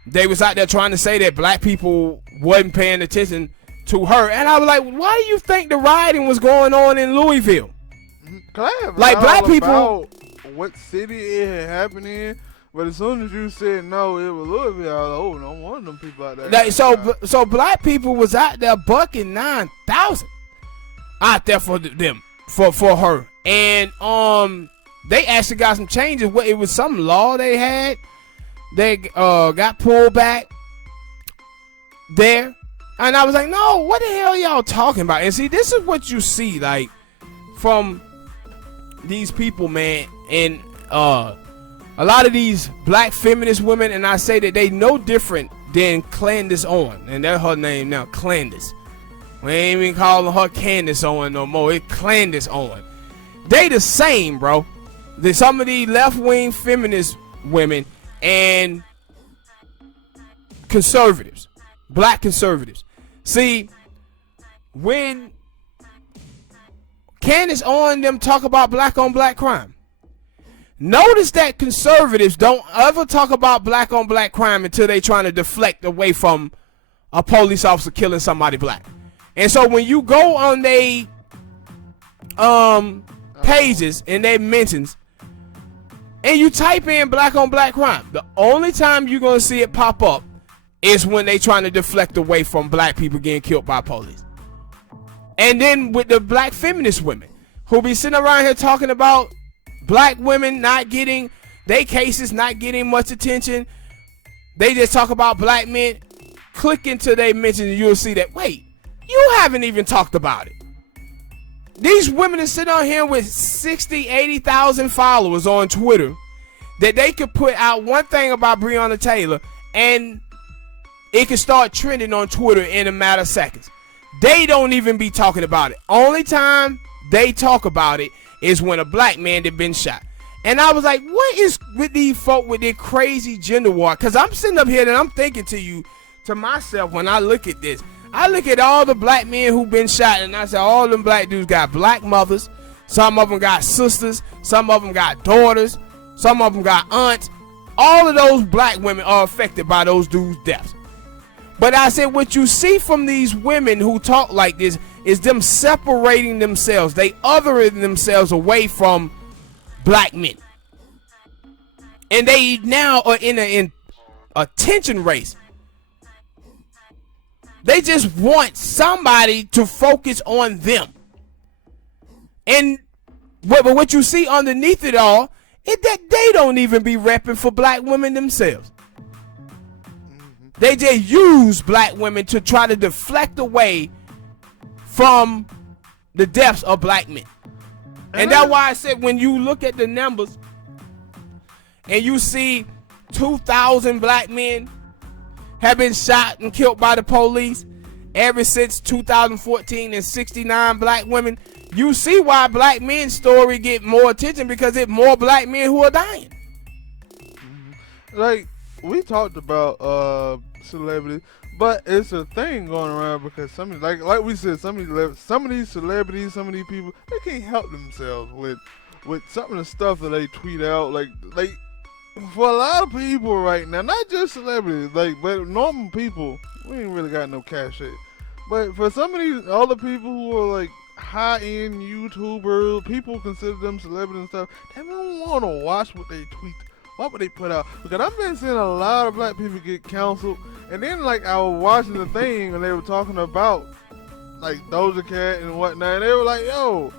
they was out there trying to say that black people wasn't paying attention to her. And I was like, why do you think the rioting was going on in Louisville? Like, black people... what city it had happened in. But as soon as you said no, it was Louisville, I was like, oh, no, one of them people out there. So black people was out there bucking 9,000 out there for them, for her And they actually got some changes. It was some law they had. They got pulled back there. And I was like, no, what the hell y'all talking about? And see, this is what you see, like, from these people, man. And a lot of these black feminist women, and I say that they no different than Candace Owen. And that's her name now, Candace. We ain't even calling her Candace Owen no more. It's Candace Owen. They the same, bro. Some of these left-wing feminist women and conservatives, black conservatives. See, when Candace Owen them talk about black on black crime, notice that conservatives don't ever talk about black on black crime until they trying to deflect away from a police officer killing somebody black. And so when you go on they pages and they mentions and you type in black on black crime, the only time you're gonna see it pop up is when they trying to deflect away from black people getting killed by police. And then with the black feminist women who be sitting around here talking about black women not getting their cases, not getting much attention, they just talk about black men. Click into their mentions and you'll see that, wait, you haven't even talked about it. These women are sitting on here with 60, 80,000 followers on Twitter that they could put out one thing about Breonna Taylor and it could start trending on Twitter in a matter of seconds. They don't even be talking about it. Only time they talk about it is when a black man that been shot. And I was like, what is with these folk with their crazy gender war? Because I'm sitting up here and I'm thinking to myself when I look at this. I look at all the black men who been shot and I say all them black dudes got black mothers. Some of them got sisters. Some of them got daughters. Some of them got aunts. All of those black women are affected by those dudes' deaths. But I said what you see from these women who talk like this is them separating themselves. They othering themselves away from black men. And they now are in a attention race. They just want somebody to focus on them. And what you see underneath it all is that they don't even be repping for black women themselves. They just use black women to try to deflect away from the deaths of black men. And that's why I said when you look at the numbers and you see 2,000 black men have been shot and killed by the police ever since 2014 and 69 black women, you see why black men's story get more attention because it's more black men who are dying. Like, we talked about celebrities, but it's a thing going around because some like we said, some of these celebrities, some of these people, they can't help themselves with some of the stuff that they tweet out. Like for a lot of people right now, not just celebrities, but normal people, we ain't really got no cash shit. But for some of these other people who are like high-end YouTubers, people consider them celebrities and stuff, they don't want to watch what they tweet, what would they put out. Because I've been seeing a lot of black people get canceled, and then like I was watching the thing and they were talking about like Doja Cat and whatnot, and they were like, yo,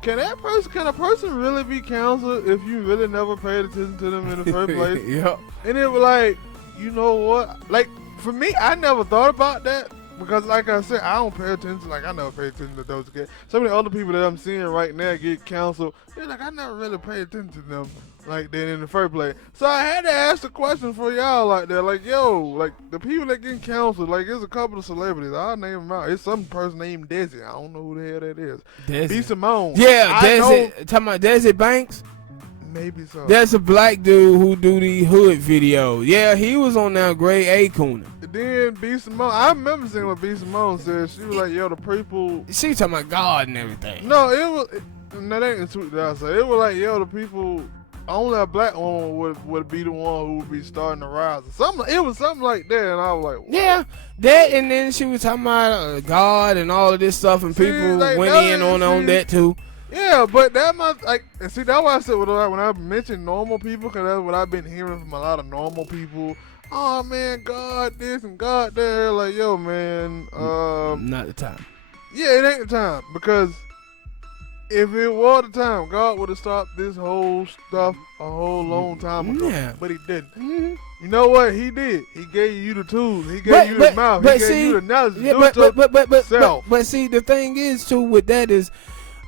can a person really be canceled if you really never paid attention to them in the first place? Yep. And it was like, you know what? Like, for me, I never thought about that because, like I said, I don't pay attention. Like, I never paid attention to Doja Cat. Some of the other people that I'm seeing right now get canceled, they're like, I never really paid attention to them like that in the first place. So I had to ask the question for y'all like that. Like, yo, like, the people that get canceled, like, there's a couple of celebrities. I'll name them out. It's some person named Desi. I don't know who the hell that is. Desi. B-Simone. Yeah, Desi. Talking about Desi Banks? Maybe so. That's a black dude who do the hood videos. Yeah, he was on that Grade A Cooner. Then B-Simone, I remember seeing what B-Simone said. She was like, yo, the people. She talking about God and everything. No, that ain't the tweet that I said. It was like, yo, the people, only a black woman would be the one who would be starting to rise. It was something like that, and I was like, what? Yeah, that, and then she was talking about God and all of this stuff, and people like, went in on that too. Yeah, but that must, like, and see, that's why I said when I mentioned normal people, because that's what I've been hearing from a lot of normal people. Oh man, God this and God that. Like, yo, man, not the time. Yeah, it ain't the time because if it were the time, God would have stopped this whole stuff a whole long time ago. Yeah. But he didn't. Mm-hmm. You know what he did? He gave you the tools. He gave you the mouth. He gave you the knowledge to do it yourself. But see, the thing is, too, with that is,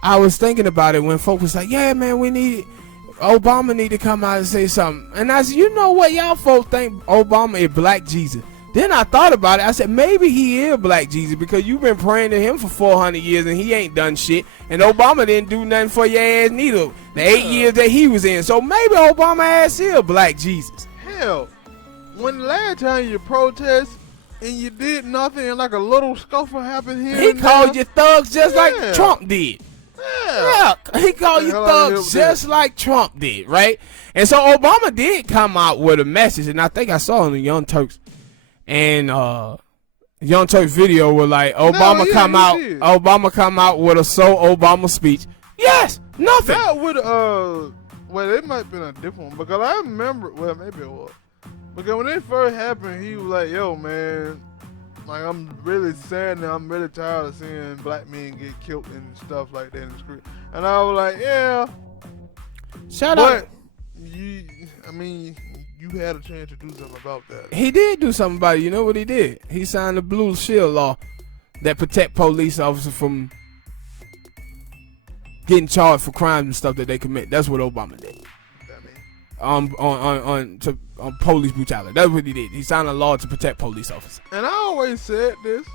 I was thinking about it when folks was like, yeah, man, Obama need to come out and say something. And I said, you know what? Y'all folks think Obama is Black Jesus. Then I thought about it. I said, maybe he is Black Jesus because you've been praying to him for 400 years and he ain't done shit. And Obama didn't do nothing for your ass neither. The 8 years that he was in. So maybe Obama ass is Black Jesus. Hell, when the last time you protest and you did nothing and like a little scuffle happened here, he called you thugs just like Trump did. Yeah. He called you thugs just like Trump did, right? And so Obama did come out with a message, and I think I saw in the Young Turks and Young Turks video where like Obama come out with a So Obama speech. Yes, nothing. That would well, it might have been a different one because I remember. Well, maybe it was because when it first happened, he was like, "Yo, man, like I'm really sad and I'm really tired of seeing black men get killed and stuff like that in the street." And I was like, "Yeah, shut up." You had a chance to do something about that. He did do something about it. You know what he did? He signed the Blue Shield law that protect police officers from getting charged for crimes and stuff that they commit. That's what Obama did. On police brutality. That's what he did. He signed a law to protect police officers. And I always said this,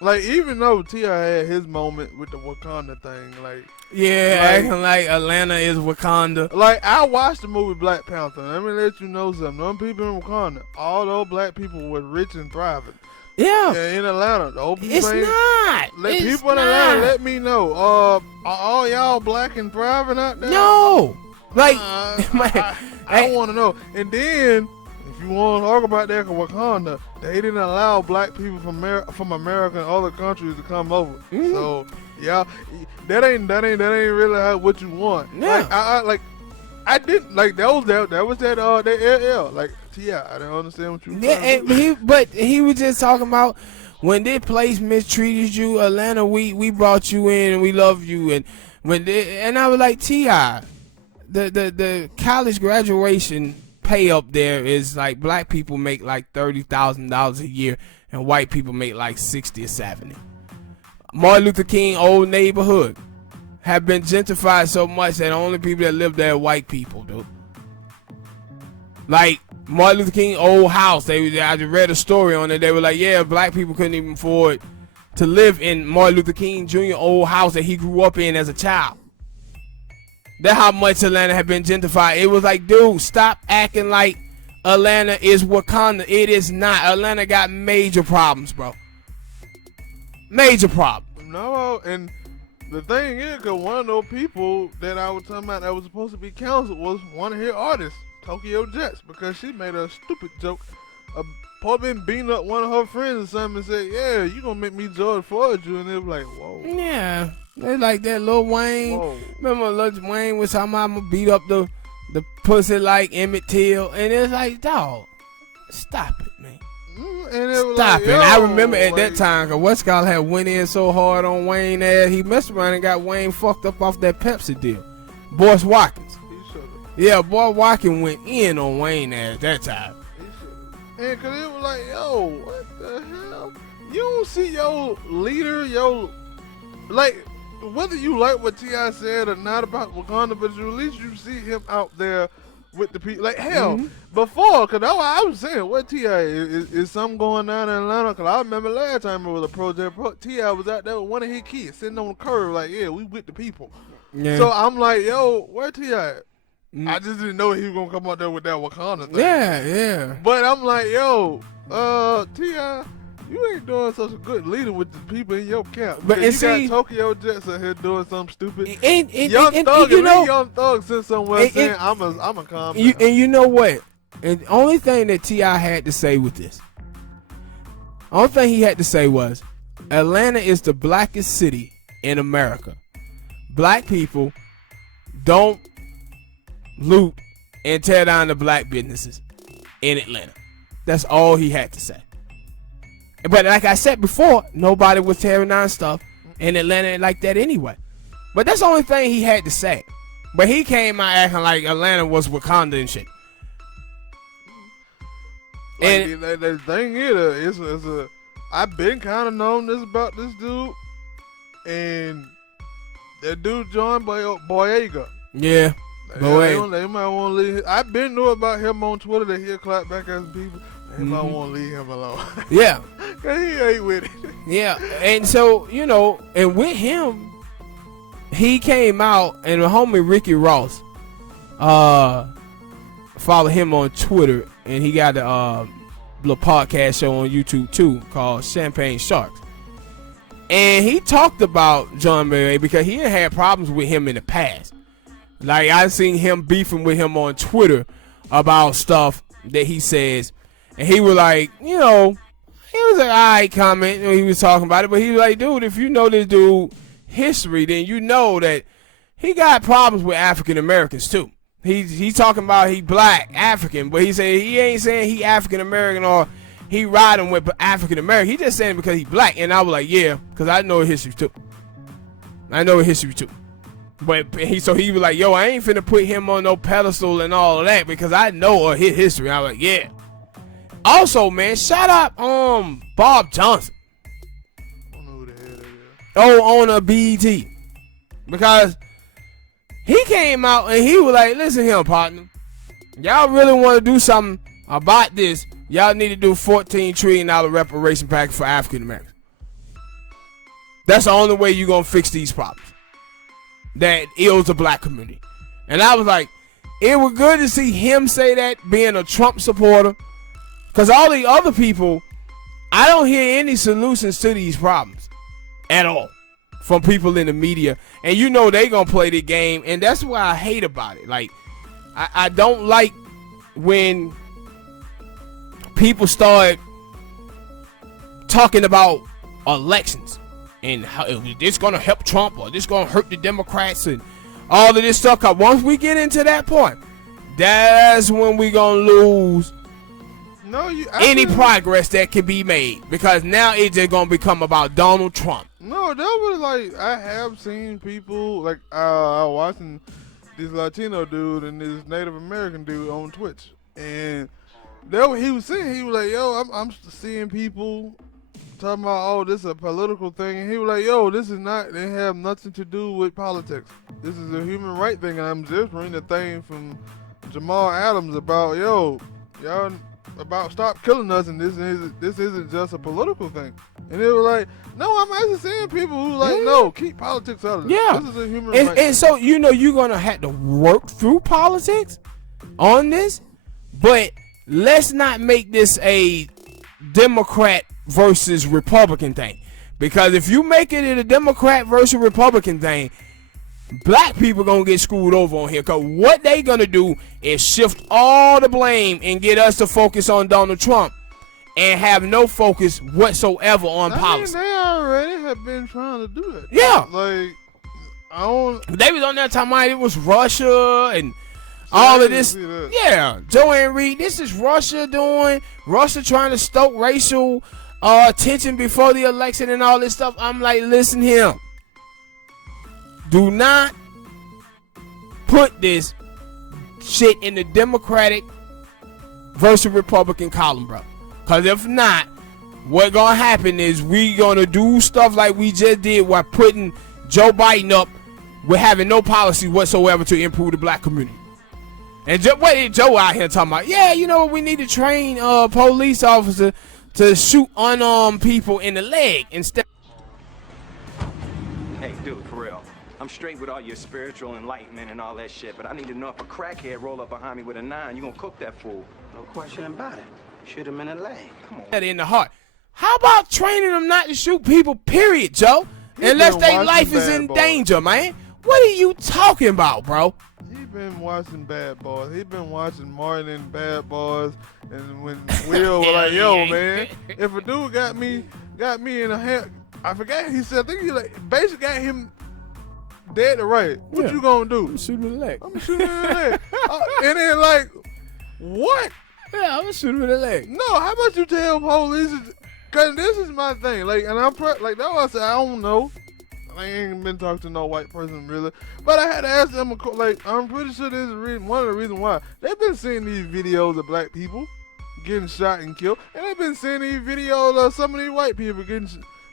like even though T.I. had his moment with the Wakanda thing, like acting like Atlanta is Wakanda. Like I watched the movie Black Panther. Let me let you know something. Them people in Wakanda, all those black people were rich and thriving. Yeah, in Atlanta. It's not. People in Atlanta, let me know. Are all y'all black and thriving out there? No. Like, I want to know. And then, if you want to talk about that, Wakanda, they didn't allow black people from America and other countries to come over. Mm-hmm. So, yeah, that ain't really what you want. Yeah. I didn't like that was that LL like T.I. I didn't understand what you were saying. But he was just talking about when this place mistreated you, Atlanta, we brought you in and we love you, and I was like, T.I., the college graduation pay up there is like black people make like $30,000 a year and white people make like 60 or 70. Martin Luther King old neighborhood have been gentrified so much that the only people that live there are white people, dude. Like Martin Luther King old house, I just read a story on it. They were like, yeah, black people couldn't even afford to live in Martin Luther King Jr. old house that he grew up in as a child. That's how much Atlanta had been gentrified. It was like, dude, stop acting like Atlanta is Wakanda. It is not. Atlanta got major problems, bro. Major problems. No, and the thing is, because one of those people that I was talking about that was supposed to be counseled was one of his artists, Tokyo Jets, because she made a stupid joke. Probably been beating up one of her friends or something and said, yeah, you gonna make me George Floyd you, and they were like, whoa. Yeah. They like that Lil Wayne. Whoa. Remember Lil Wayne was talking about I'm gonna beat up the pussy like Emmett Till, and it's like, dog, stop it, man. Stop it. I remember at that time, cause Westcott had went in so hard on Wayne that he messed around and got Wayne fucked up off that Pepsi deal. Boyce Watkins. Yeah, Boy Watkins went in on Wayne at that time. And cause it was like, yo, what the hell? You don't see your leader, like, whether you like what T.I. said or not about Wakanda, but at least you see him out there with the people. Like, hell, before, because I was saying, what T.I. is something going on in Atlanta? Because I remember last time it was a project, T.I. was out there with one of his kids sitting on the curb, like, yeah, we with the people. Yeah. So I'm like, yo, where T.I. at? I just didn't know he was going to come out there with that Wakanda thing. Yeah. But I'm like, yo, T.I., you ain't doing such a good leader with the people in your camp. But you got Tokyo Jets out here doing something stupid. Young Thug sent somewhere saying, I'm a calm down. And you know what? And the only thing that T.I. had to say with this, only thing he had to say was, Atlanta is the blackest city in America. Black people don't loot and tear down the black businesses in Atlanta. That's all he had to say. But like I said before, nobody was tearing down stuff in Atlanta like that anyway. But that's the only thing he had to say. But he came out acting like Atlanta was Wakanda and shit. Like, And the thing is, I've been kind of known this about this dude, and that dude joined Boyega. yeah, They might want to leave. I've been knew about him on Twitter that he'll clap back at some people. They might want to leave him alone. yeah, Cause he ain't with it. yeah. And so and with him, he came out, and the homie Ricky Ross, follow him on Twitter, and he got a little podcast show on YouTube too called Champagne Sharks. And he talked about John Mayer because he had problems with him in the past. Like, I seen him beefing with him on Twitter about stuff that he says. And he was like, he was like, all right, comment. He was talking about it. But he was like, dude, if you know this dude history, then you know that he got problems with African Americans too. He's talking about he black, African, but he said he ain't saying he African American or he riding with African American. He just saying because he black. And I was like, yeah, because I know his history too. But he was like, yo, I ain't finna put him on no pedestal and all of that because I know his history. I was like, yeah. Also, man, shout out Bob Johnson. I don't know who the hell that is. Oh, on a BET. Because he came out and he was like, listen here, partner. Y'all really want to do something about this, y'all need to do $14 trillion reparation package for African Americans. That's the only way you're going to fix these problems that ills the black community. And I was like, it was good to see him say that, being a Trump supporter. Because all the other people, I don't hear any solutions to these problems at all from people in the media. And you know they going to play the game. And that's what I hate about it. Like, I don't like when people start talking about elections and how this gonna help Trump or this gonna hurt the Democrats and all of this stuff. Cause once we get into that point, that's when we gonna lose any progress that can be made, because now it's just gonna become about Donald Trump. No, that was like, I have seen people like I was watching this Latino dude and this Native American dude on Twitch, and that what he was saying. He was like, yo, I'm seeing people talking about, oh, this is a political thing. And he was like, yo, this is not, they have nothing to do with politics. This is a human right thing. And I'm just reading the thing from Jamal Adams about, yo, y'all about stop killing us, and this isn't just a political thing. And they were like, no, I'm actually seeing people who like, no, keep politics out of it. Yeah. This is a human right And so, you're going to have to work through politics on this, but let's not make this a Democrat versus Republican thing. Because if you make it a Democrat versus Republican thing, black people gonna get screwed over on here. Because what they gonna do is shift all the blame and get us to focus on Donald Trump and have no focus whatsoever on policy. They already have been trying to do that. Yeah. Like, they was on there talking about it was Russia and all of this. Yeah, Joanne Reed, this is Russia doing. Russia trying to stoke racial tension before the election and all this stuff. I'm like, listen here. Do not put this shit in the Democratic versus Republican column, bro. Because if not, what gonna happen is we gonna do stuff like we just did while putting Joe Biden up with having no policy whatsoever to improve the black community. And what is Joe out here talking about? Yeah, you know, we need to train police officer to shoot unarmed people in the leg instead. Hey, dude, for real. I'm straight with all your spiritual enlightenment and all that shit, but I need to know if a crackhead roll up behind me with a 9, you gonna cook that fool. No question about it. Shoot him in the leg. Come on. In the heart. How about training them not to shoot people, period, Joe? Unless their life is in danger, man. What are you talking about, bro? He been watching Bad Boys. He been watching Martin and Bad Boys, and when Will was like, "Yo, man, if a dude got me in a hand, I forgot." He said, "I think he like basically got him dead to right. What you gonna do? Shoot him in the leg. I'm gonna shoot him in the leg." And then like, what? Yeah, I'm gonna shoot him in the leg. No, how about you tell police? Cause this is my thing. Like, and I'm like that. Was I said I don't know. I ain't been talking to no white person really. But I had to ask them, like, I'm pretty sure there's one of the reasons why. They've been seeing these videos of black people getting shot and killed. And they've been seeing these videos of some of these white people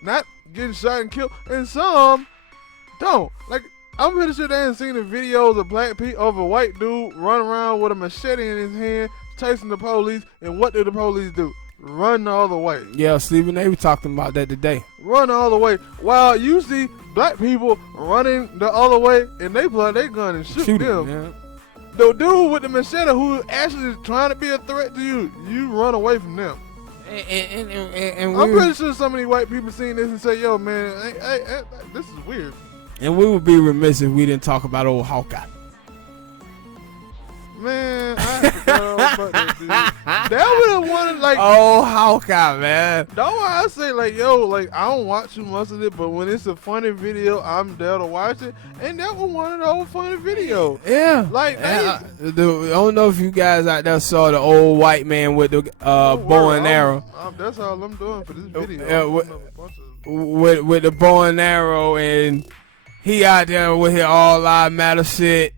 not getting shot and killed. And some don't. Like, I'm pretty sure they ain't seen the videos of black people, of a white dude running around with a machete in his hand, chasing the police. And what do the police do? Run all the way. Yeah, Stephen, they were talking about that today. Run all the way. While you see black people running the other way, and they pull out their gun and shoot them. Yeah. The dude with the machete who actually is trying to be a threat to you, you run away from them. And I'm pretty sure some of these white people seen this and say, yo, man, hey, this is weird. And we would be remiss if we didn't talk about old Hawkeye. Man, I forgot about that dude. That would have wanted, like... Oh, Hawkeye, man. That's why I say, like, yo, like, I don't watch too much of it, but when it's a funny video, I'm there to watch it. And that was one of the old funny videos. Yeah. Like, I don't know if you guys out there saw the old white man with the bow and arrow. That's all I'm doing for this video. With the bow and arrow, and he out there with his all lives matter shit.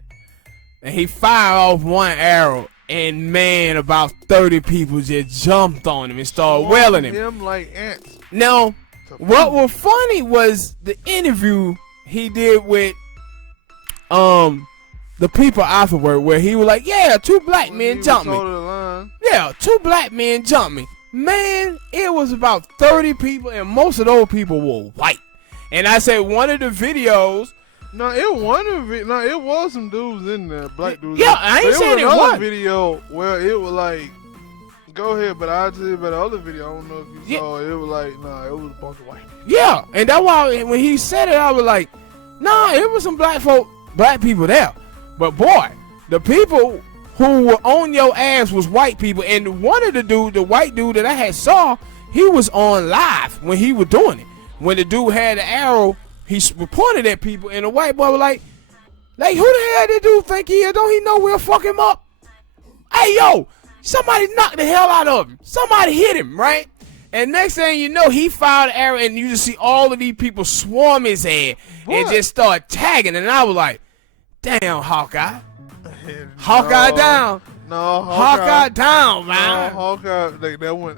And he fired off one arrow, and man, about 30 people just jumped on him and started wailing him. Like ants. Now, what was funny was the interview he did with the people afterward, where he was like, "Yeah, two black men jumped me. Yeah, two black men jumped me. Man, it was about 30 people, and most of those people were white." And I said, one of the videos. No, it was some dudes in there, black dudes. Yeah, I ain't saying it was. Another video where it was like, go ahead, but I'll tell you about the other video. I don't know if you saw it. It was like, it was a bunch of white people. Yeah, and that's why when he said it, I was like, nah, it was some black people there. But boy, the people who were on your ass was white people. And one of the white dude that I had saw, he was on live when he was doing it. When the dude had the arrow, he pointed at people, and the white boy was like, who the hell did dude think he is? Don't he know we'll fuck him up? Hey, yo, somebody knocked the hell out of him. Somebody hit him, right? And next thing you know, he fired an arrow, and you just see all of these people swarm his head and just start tagging. And I was like, damn, Hawkeye. Hawkeye down. No, Hawkeye down, man. No, Hawkeye, like that was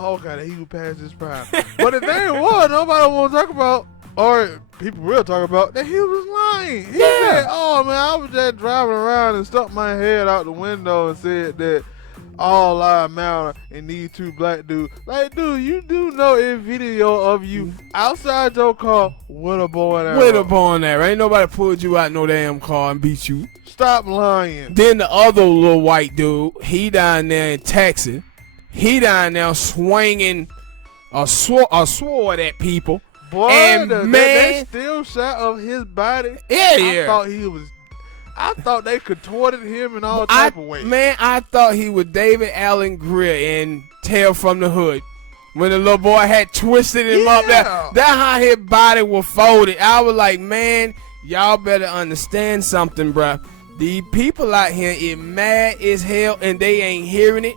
Hawkeye that he would pass his prime. But the thing was, nobody want to talk about, or people will talk about, that he was lying. He said, oh man, I was just driving around and stuck my head out the window and said that all lives matter and these two black dudes. Like, dude, you do know a video of you outside your car with a bow and arrow. With a bow and arrow. Ain't nobody pulled you out no damn car and beat you. Stop lying. Then the other little white dude, he down there in Texas. He down there swinging a sword at people. Boy, and that still shot of his body. Yeah. I thought they contorted him in all type of ways. Man, I thought he was David Allen Greer in Tale from the Hood. When the little boy had twisted him up there. That's how his body was folded. I was like, man, y'all better understand something, bruh. These people out here is mad as hell, and they ain't hearing it.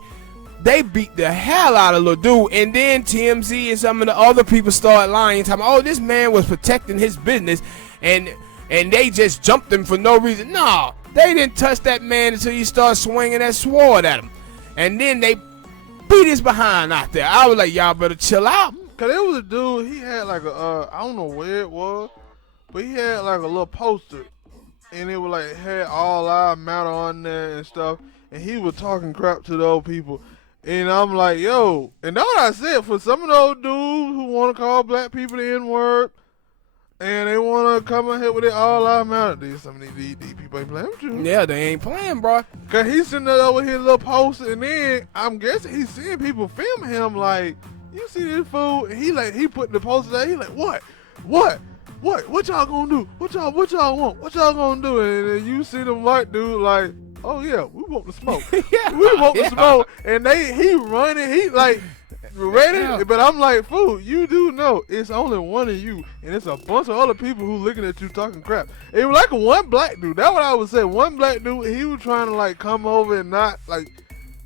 They beat the hell out of little dude, and then TMZ and some of the other people started lying, talking, oh, this man was protecting his business, and they just jumped him for no reason. No, they didn't touch that man until he started swinging that sword at him, and then they beat his behind out there. I was like, y'all better chill out. Cause there was a dude, he had like a I don't know where it was, but he had like a little poster, and it was like had all lives matter on there and stuff, and he was talking crap to those people. And I'm like, yo, and that's what I said, for some of those dudes who want to call black people the N-word, and they want to come in here with it all lives matter, some of these people ain't playing with you. Yeah, they ain't playing, bro. Cause he's sitting there with his little poster, and then I'm guessing he's seeing people film him like, you see this fool, and he put the poster there, he like, what y'all gonna do? What y'all want? What y'all gonna do? And then you see them white dude like, oh yeah, we want the smoke. We want the smoke. And he running, he like ready. But I'm like, fool, you do know it's only one of you, and it's a bunch of other people who looking at you talking crap. It was like one black dude. That's what I would say. One black dude, he was trying to like come over and not like,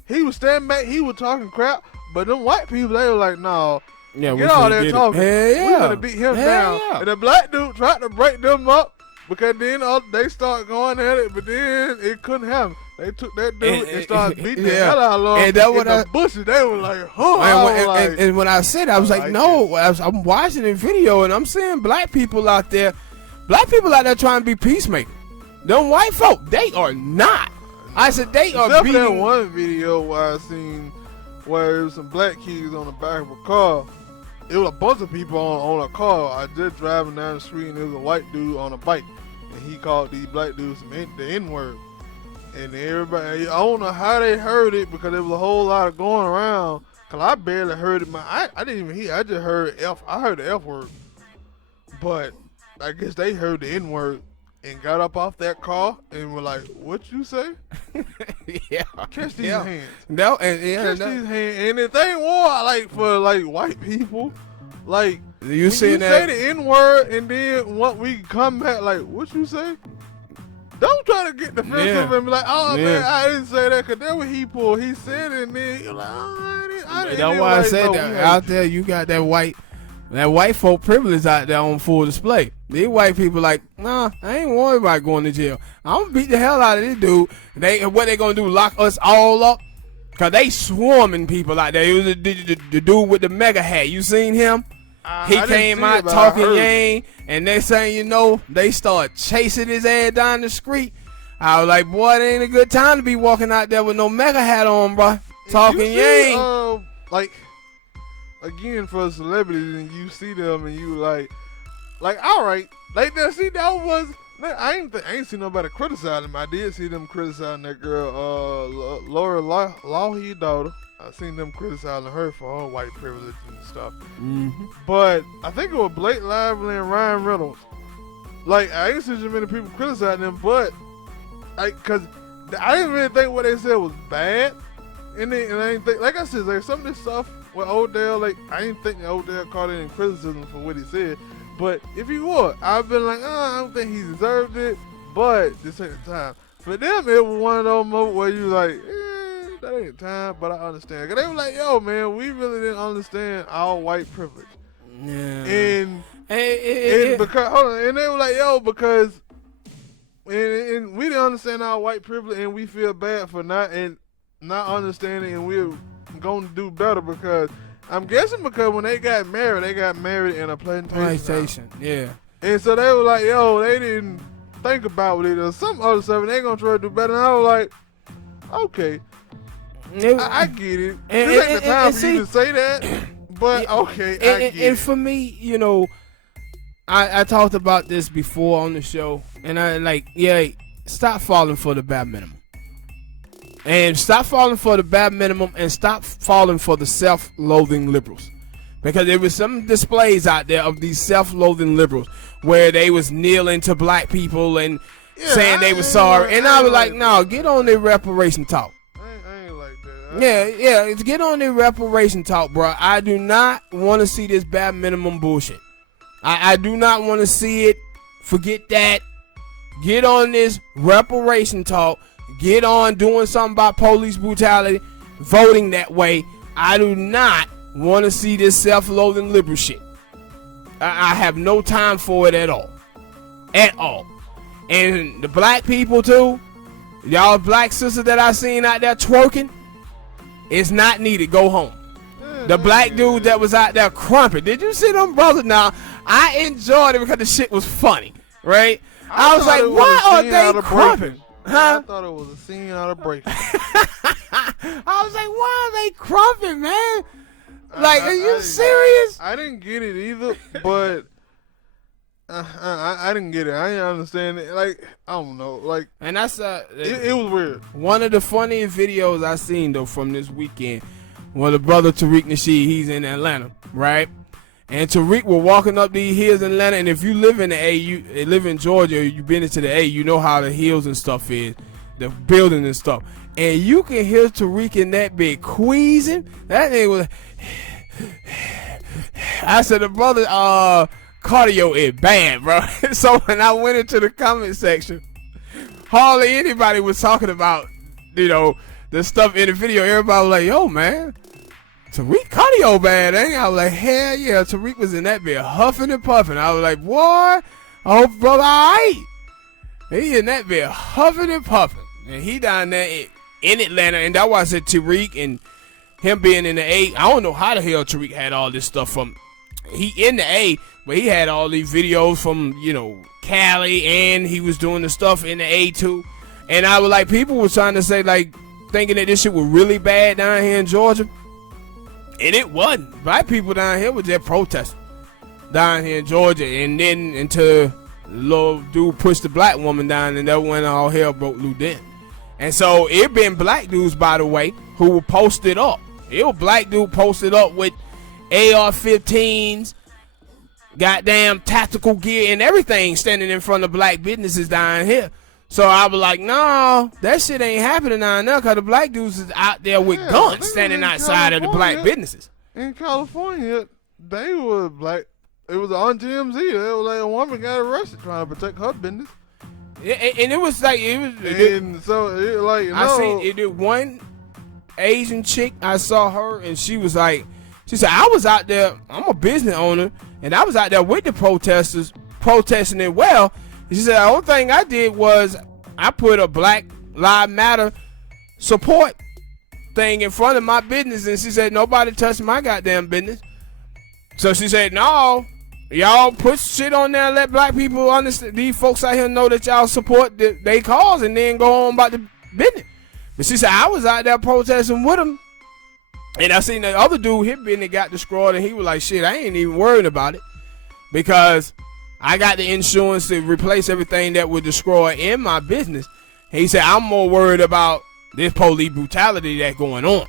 he was standing back, he was talking crap. But them white people, they were like, no, Yeah, get all that talking. Hell yeah. We're gonna beat him down. Yeah. And the black dude tried to break them up because then they start going at it, but then it couldn't happen. They took that dude and started beating the hell out of him. And that in the bushes, they were like, huh. And when I said, I was like, no, I'm watching the video and I'm seeing black people out there trying to be peacemakers. Them white folk, they are not. I said they are Except beating. for that one video where I seen where there was some black kids on the back of a car. It was a bunch of people on a car. I just driving down the street and there was a white dude on a bike, and he called these black dudes the N-word. And everybody, I don't know how they heard it because there was a whole lot of going around. Cause I barely heard it. I didn't even hear. I just heard F. I heard the F word, but I guess they heard the N word and got up off that car and were like, "What you say?" Yeah. Catch these hands. No, Catch these hands. And if they want like for like white people, like you say that the N word and then what we come back like, what you say? Don't try to get defensive and be like, oh man, I didn't say that, cause that what he pulled. He said it, and then you're like, oh, I didn't. That's why I said that. Out there, you got that white folk privilege out there on full display. These white people like, nah, I ain't worried about going to jail. I'm gonna beat the hell out of this dude. What they gonna do? Lock us all up? Cause they swarming people out there. It was the dude with the mega hat. You seen him? He came out talking yang, and next thing you know, they start chasing his ass down the street. I was like, boy, it ain't a good time to be walking out there with no mega hat on, bro. Talking yang. Like, again, for celebrities, and you see them, and you like, all right, like that. See, that was. I ain't seen nobody criticize them. I did see them criticizing that girl, Laura Lawhe's daughter. I seen them criticizing her for her white privilege and stuff. Mm-hmm. But I think it was Blake Lively and Ryan Reynolds. Like, I ain't seen too many people criticizing them, but cause I didn't really think what they said was bad. And I didn't think, like I said, like some of this stuff with Odell, like I didn't think Odell caught any criticism for what he said. But if he would, I've been like, I don't think he deserved it. But at the same time, for them, it was one of those moments where you like, that ain't time, but I understand. Cause they were like, yo, man, we really didn't understand our white privilege. Yeah. And because hold on, and they were like, yo, because and we didn't understand our white privilege, and we feel bad for not understanding, and we're gonna do better because I'm guessing because when they got married in a plantation. Yeah. And so they were like, yo, they didn't think about it or some other stuff, and they gonna try to do better. And I was like, okay. I get it. This ain't the time for you to say that, but okay, I get it. And for me, you know, I talked about this before on the show, and I like, stop falling for the bare minimum. And stop falling for the bare minimum, and stop falling for the self-loathing liberals. Because there was some displays out there of these self-loathing liberals where they was kneeling to black people and saying they were sorry. And I was like, no, get on the reparation talk. Yeah, get on the reparation talk, bro. I do not want to see this bare minimum bullshit. I do not want to see it. Forget that. Get on this reparation talk. Get on doing something about police brutality, voting that way. I do not want to see this self-loathing liberal shit. I have no time for it at all. At all. And the black people too, y'all black sisters that I seen out there twerking, it's not needed. Go home. The black dude that was out there crumping. Did you see them brothers? Now, I enjoyed it because the shit was funny, right? I was like, why are they crumping? Huh? I thought it was a scene out of Breaking. I was like, why are they crumping, man? Like, are you serious? I didn't get it either, but I didn't get it. I didn't understand it. Like, I don't know. Like, and that's it was weird. One of the funniest videos I seen though from this weekend. Well, the brother Tariq Nasheed, he's in Atlanta, right? And Tariq was walking up these hills in Atlanta. And if you live in the A, you live in Georgia, or you've been into the A, you know how the hills and stuff is, the building and stuff. And you can hear Tariq in that big queasing. That nigga was. I said the brother cardio is bad, bro. So when I went into the comment section, hardly anybody was talking about, you know, the stuff in the video. Everybody was like, yo, man, Tariq cardio bad, ain't he? I was like, hell yeah, Tariq was in that bed huffing and puffing. I was like, boy, I hope brother all right. He in that bed huffing and puffing. And he down there in Atlanta, and that's why I said Tariq and him being in the A. I don't know how the hell Tariq had all this stuff from. He in the A, but he had all these videos from, you know, Cali, and he was doing the stuff in the A too. And I was like, people were trying to say, like, thinking that this shit was really bad down here in Georgia. And it wasn't. Black people down here were just protesting down here in Georgia. And then until the little dude pushed the black woman down, and that when all hell broke loose then. And so it been black dudes, by the way, who were posted up. It was black dude posted up with AR-15s, goddamn tactical gear and everything standing in front of black businesses down here. So I was like, no, that shit ain't happening down there because the black dudes is out there with guns standing outside of the black businesses. In California, they were black. It was on TMZ. It was like a woman got arrested trying to protect her business. Yeah, and it was like, I seen it did one Asian chick. I saw her, and she was like, she said, I was out there, I'm a business owner, and I was out there with the protesters, protesting it well. She said, the whole thing I did was I put a Black Lives Matter support thing in front of my business, and she said, nobody touched my goddamn business. So she said, no, y'all put shit on there, let black people understand, these folks out here know that y'all support they cause, and then go on about the business. But she said, I was out there protesting with them, and I seen the other dude, his business got destroyed, and he was like, shit, I ain't even worried about it because I got the insurance to replace everything that would destroy in my business. And he said, I'm more worried about this police brutality that's going on.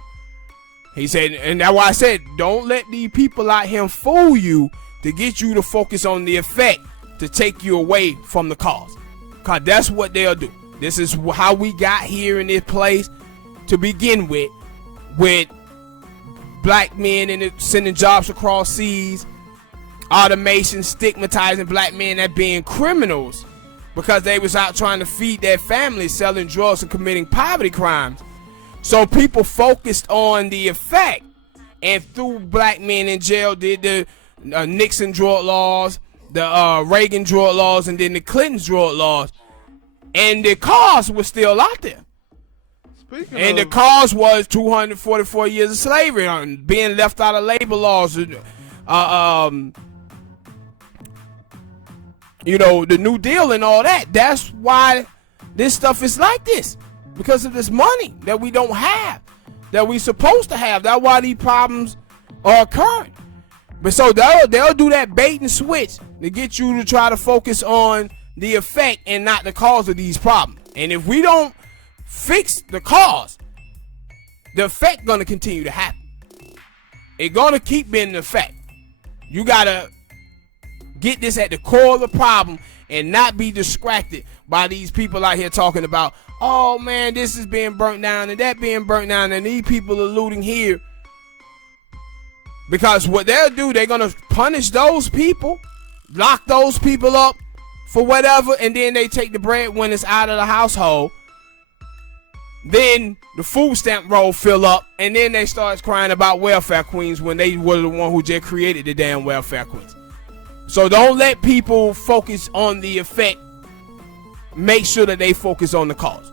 He said, and that's why I said, don't let these people out here fool you to get you to focus on the effect to take you away from the cause. Because that's what they'll do. This is how we got here in this place to begin with black men and sending jobs across seas, automation, stigmatizing black men as being criminals because they was out trying to feed their families, selling drugs and committing poverty crimes. So people focused on the effect and threw black men in jail, did the Nixon drug laws, the Reagan drug laws, and then the Clinton's drug laws. And the cause was still out there. The cause was 244 years of slavery, being left out of labor laws, you know, the New Deal and all that. That's why this stuff is like this, because of this money that we don't have, that we supposed to have. That's why these problems are occurring. But so they'll do that bait and switch to get you to try to focus on the effect and not the cause of these problems. And if we don't fix the cause, the effect gonna continue to happen. It's gonna keep being the effect. You gotta get this at the core of the problem and not be distracted by these people out here talking about, oh man, this is being burnt down and that being burnt down and these people are looting here. Because what they'll do, they're gonna punish those people, lock those people up for whatever, and then they take the breadwinners out of the household. Then the food stamp roll fill up, and then they start crying about welfare queens when they were the one who just created the damn welfare queens. So don't let people focus on the effect. Make sure that they focus on the cause.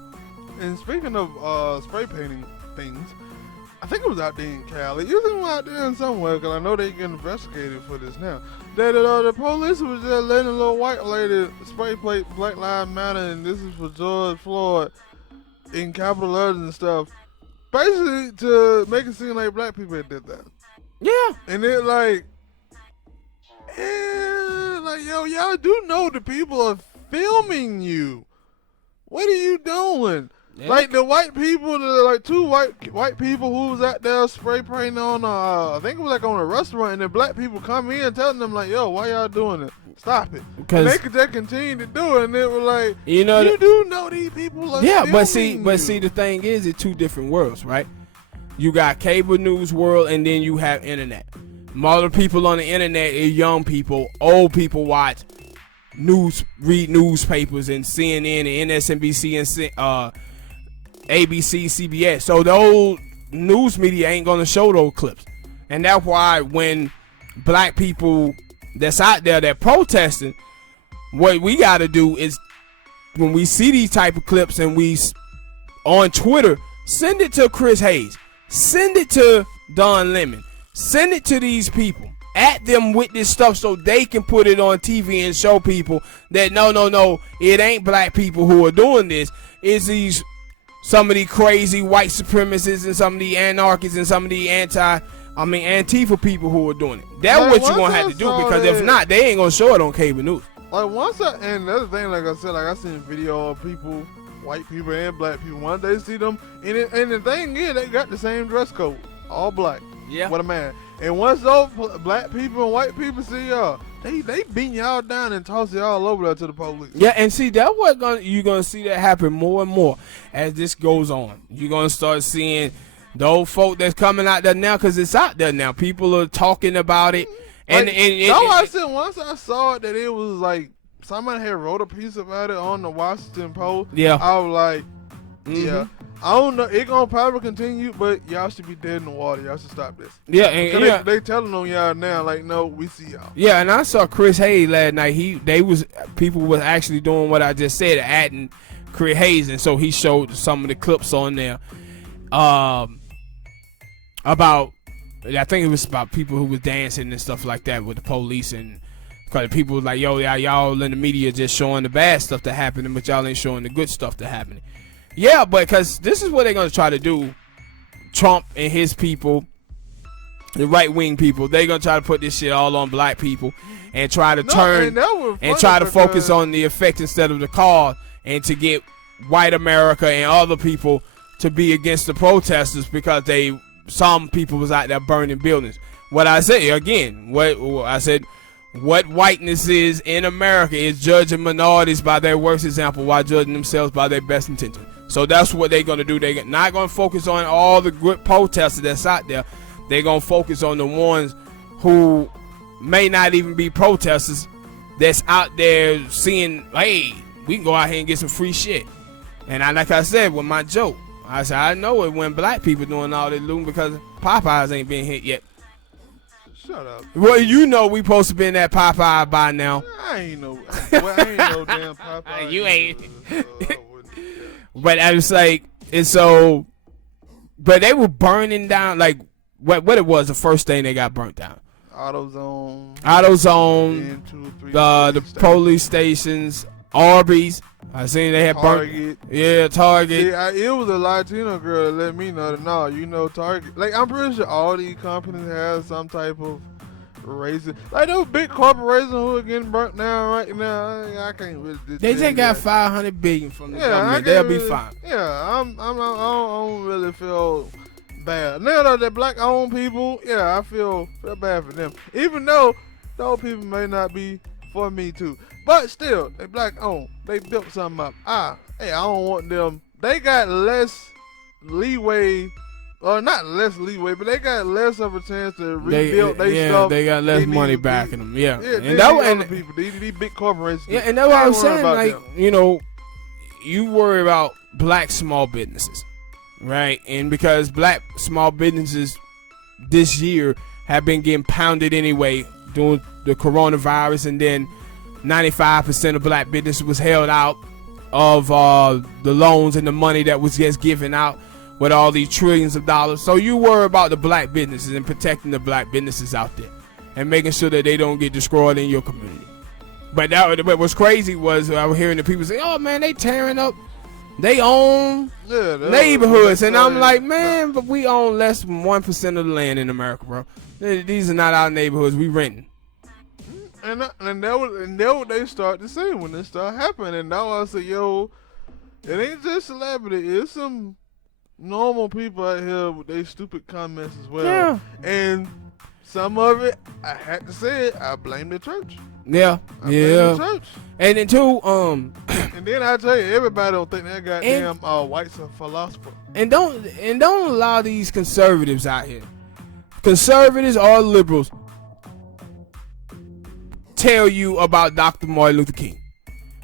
And speaking of spray painting things, I think it was out there in Cali. It was out there in somewhere, because I know they get investigated for this now. That the police was just letting a little white lady spray plate Black Lives Matter, and this is for George Floyd, in capital letters and stuff, basically to make it seem like black people did that. Yeah. And it like yo, y'all do know the people are filming you. What are you doing? Yeah. Like the white people, like two white people who was out there spray painting on, I think it was like on a restaurant, and the black people come in telling them like, yo, why y'all doing it? Stop it. And they could just continue to do it, and it was like, you do know these people are filming but see, the thing is, it's two different worlds, right? You got cable news world, and then you have internet. All the people on the internet are young people. Old people watch news, read newspapers, and CNN and MSNBC and ABC, CBS. So the old news media ain't gonna show those clips. And that's why when black people that's out there that protesting, what we got to do is when we see these type of clips and we on Twitter, send it to Chris Hayes, send it to Don Lemon, send it to these people, at them with this stuff so they can put it on TV and show people that no, it ain't black people who are doing this. It's some of these crazy white supremacists and some of the anarchists and some of the Antifa people who are doing it. That's what you're gonna have to do, because if not, they ain't gonna show it on cable news. Like and the other thing, like I said, like I seen a video of people, white people and black people. One day see them, and the thing is, they got the same dress code, all black. Yeah. What a man. And once those black people and white people see y'all, they beating y'all down and toss y'all over there to the police. Yeah, and see, that's what you're gonna see that happen more and more as this goes on. You're gonna start seeing those folk that's coming out there now, because it's out there now. People are talking about it. And I said once I saw it that it was like somebody had wrote a piece about it on the Washington Post. Yeah. I was like, yeah. I don't know. It gonna probably continue, but y'all should be dead in the water. Y'all should stop this. Yeah, and they telling on y'all now, like, no, we see y'all. Yeah, and I saw Chris Hayes last night. People was actually doing what I just said, adding Chris Hayes, and so he showed some of the clips on there, about, I think it was about people who was dancing and stuff like that with the police, and because people was like, yo, y'all in the media just showing the bad stuff that happening, but y'all ain't showing the good stuff that happening. Yeah, but because this is what they're going to try to do. Trump and his people, the right-wing people, they're going to try to put this shit all on black people and try to try to focus on the effect instead of the cause, and to get white America and other people to be against the protesters because some people was out there burning buildings. What I say, again, what whiteness is in America is judging minorities by their worst example while judging themselves by their best intention. So that's what they're going to do. They're not going to focus on all the good protesters that's out there. They're going to focus on the ones who may not even be protesters, that's out there seeing, hey, we can go out here and get some free shit. And like I said with my joke, I said, I know it when black people doing all this looting because Popeyes ain't been hit yet. Shut up. Well, you know we supposed to be in that Popeye by now. I ain't no damn Popeye. You ain't. But I was like, and so, but they were burning down, like, what it was, the first thing they got burnt down. AutoZone, the police stations, Arby's. I seen they had Target. Target. See, it was a Latino girl that let me know that, no, Target. Like, I'm pretty sure all these companies have some type of racist. Like, those big corporations who are getting burnt down right now, I can't really. They just got $500 billion from the government. They'll be fine. Yeah, I don't really feel bad. Now that they're black-owned people, yeah, I feel bad for them. Even though those people may not be for me too. But still, they black-owned. They built something up. I don't want them. They got less leeway, or not less leeway, but they got less of a chance to rebuild their stuff. They got less money backing them. Yeah, and that was people. These big corporations. Yeah, and that's what I was saying. Like, you worry about black small businesses, right? And because black small businesses this year have been getting pounded anyway during the coronavirus, and then 95% of black business was held out of the loans and the money that was just given out with all these trillions of dollars. So you worry about the black businesses and protecting the black businesses out there and making sure that they don't get destroyed in your community. But what was crazy was I was hearing the people say, oh man, they tearing up they own neighborhoods. And I'm like, man, but we own less than 1% of the land in America, bro. These are not our neighborhoods. We renting. And that what they start to say when it start happening. And now I say, yo, it ain't just celebrity. It's some normal people out here with their stupid comments as well. Yeah. And some of it, I had to say it, I blame the church. Yeah. I blame the church. And then too, and then I tell you, everybody don't think that goddamn white's a philosopher. And don't allow these conservatives out here. Conservatives or liberals tell you about Dr. Martin Luther King,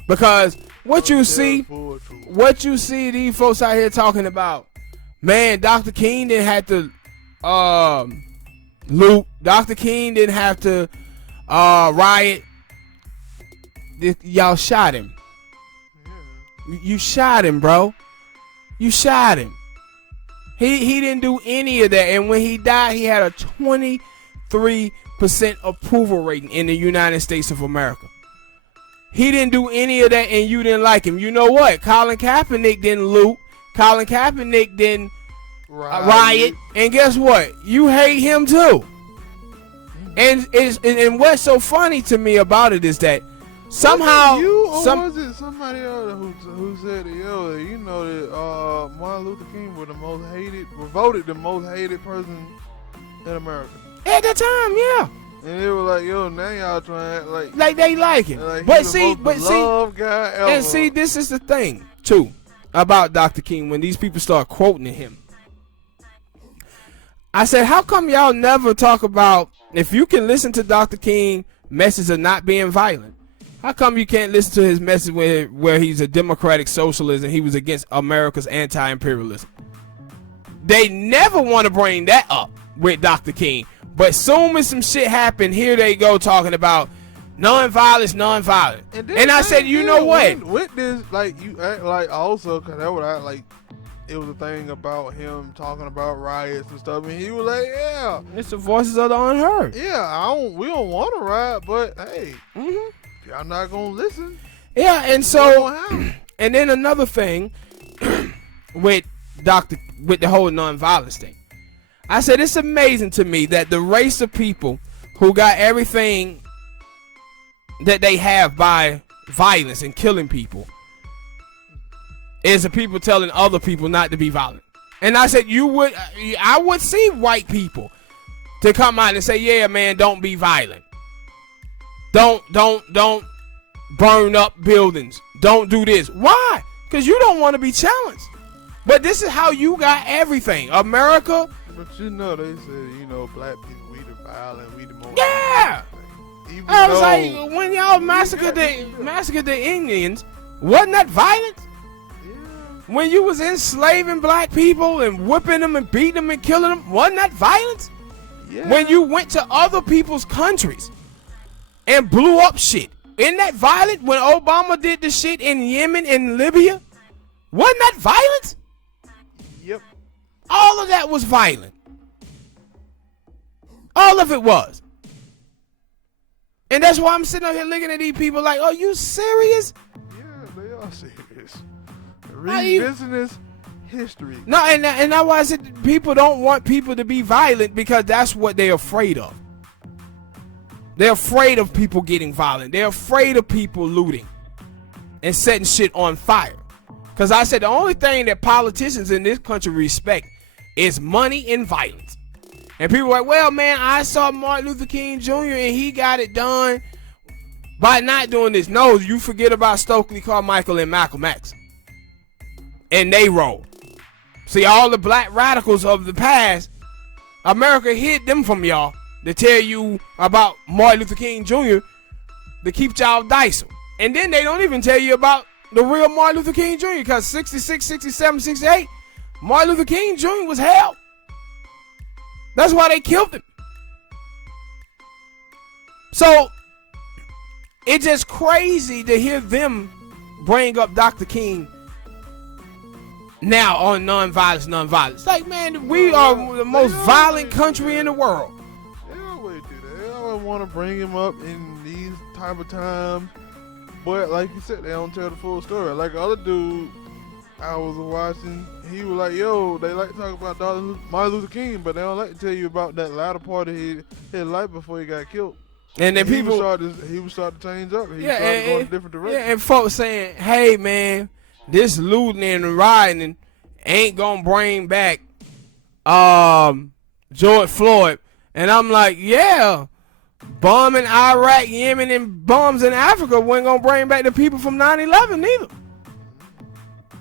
because what you see these folks out here talking about, man, Dr. King didn't have to loot. Dr. King didn't have to riot. Y'all shot him. You shot him, bro. You shot him. He didn't do any of that. And when he died, he had a 23% approval rating in the United States of America. He didn't do any of that, and you didn't like him. You know what? Colin Kaepernick didn't loot. Colin Kaepernick didn't riot. And guess what? You hate him too. And what's so funny to me about it is that somehow was it somebody else who said, yo, you know that Martin Luther King was voted the most hated person in America at that time, yeah. And they were like, yo, now y'all trying to act like they like him. Like but see, guy ever. And see, this is the thing too about Dr. King when these people start quoting him. I said, how come y'all never talk about, if you can listen to Dr. King message of not being violent, how come you can't listen to his message where he's a democratic socialist and he was against America's anti-imperialism? They never want to bring that up with Dr. King. But soon as some shit happened, here they go talking about non-violence. And I said, you know what? With this, like, you act like also, because that would act like it was a thing about him talking about riots and stuff, and he was like, yeah. It's the voices of the unheard. Yeah, we don't want to riot, but hey, y'all not going to listen. Yeah, and so, and then another thing with the whole non-violence thing. I said, it's amazing to me that the race of people who got everything that they have by violence and killing people is the people telling other people not to be violent. And I said, I would see white people to come out and say, yeah, man, don't be violent. Don't burn up buildings. Don't do this. Why? Because you don't want to be challenged. But this is how you got everything. America. But you know, they said, you know, black people, we the violent, we the most. Yeah. I was like, when y'all massacred the Indians, wasn't that violence? Yeah. When you was enslaving black people and whipping them and beating them and killing them, wasn't that violence? Yeah. When you went to other people's countries and blew up shit, isn't that violent? When Obama did the shit in Yemen and Libya, wasn't that violence? Yep. All of that was violent. All of it was. And that's why I'm sitting out here looking at these people like, are you serious? Yeah, they are serious. Revisiting history. No, and that's why I said people don't want people to be violent because that's what they're afraid of. They're afraid of people getting violent. They're afraid of people looting and setting shit on fire. Because I said the only thing that politicians in this country respect is money and violence. And people are like, well, man, I saw Martin Luther King Jr. and he got it done by not doing this. No, you forget about Stokely Carmichael and Malcolm X. And they roll. See, all the black radicals of the past, America hid them from y'all to tell you about Martin Luther King Jr. to keep y'all dicey. And then they don't even tell you about the real Martin Luther King Jr. because 66, 67, 68, Martin Luther King Jr. was hell. That's why they killed him. So, it's just crazy to hear them bring up Dr. King now on nonviolence. Like, man, we are the most violent country in the world. They always do that. They always want to bring him up in these type of times. But like you said, they don't tell the full story. Like the other dude I was watching, he was like, yo, they like to talk about Martin Luther King, but they don't like to tell you about that latter part of his life before he got killed. And then people he was starting to change up. He started going a different direction. Yeah, and folks saying, hey man, this looting and rioting ain't gonna bring back George Floyd. And I'm like, yeah, bombing Iraq, Yemen, and bombs in Africa wasn't gonna bring back the people from 9/11 neither.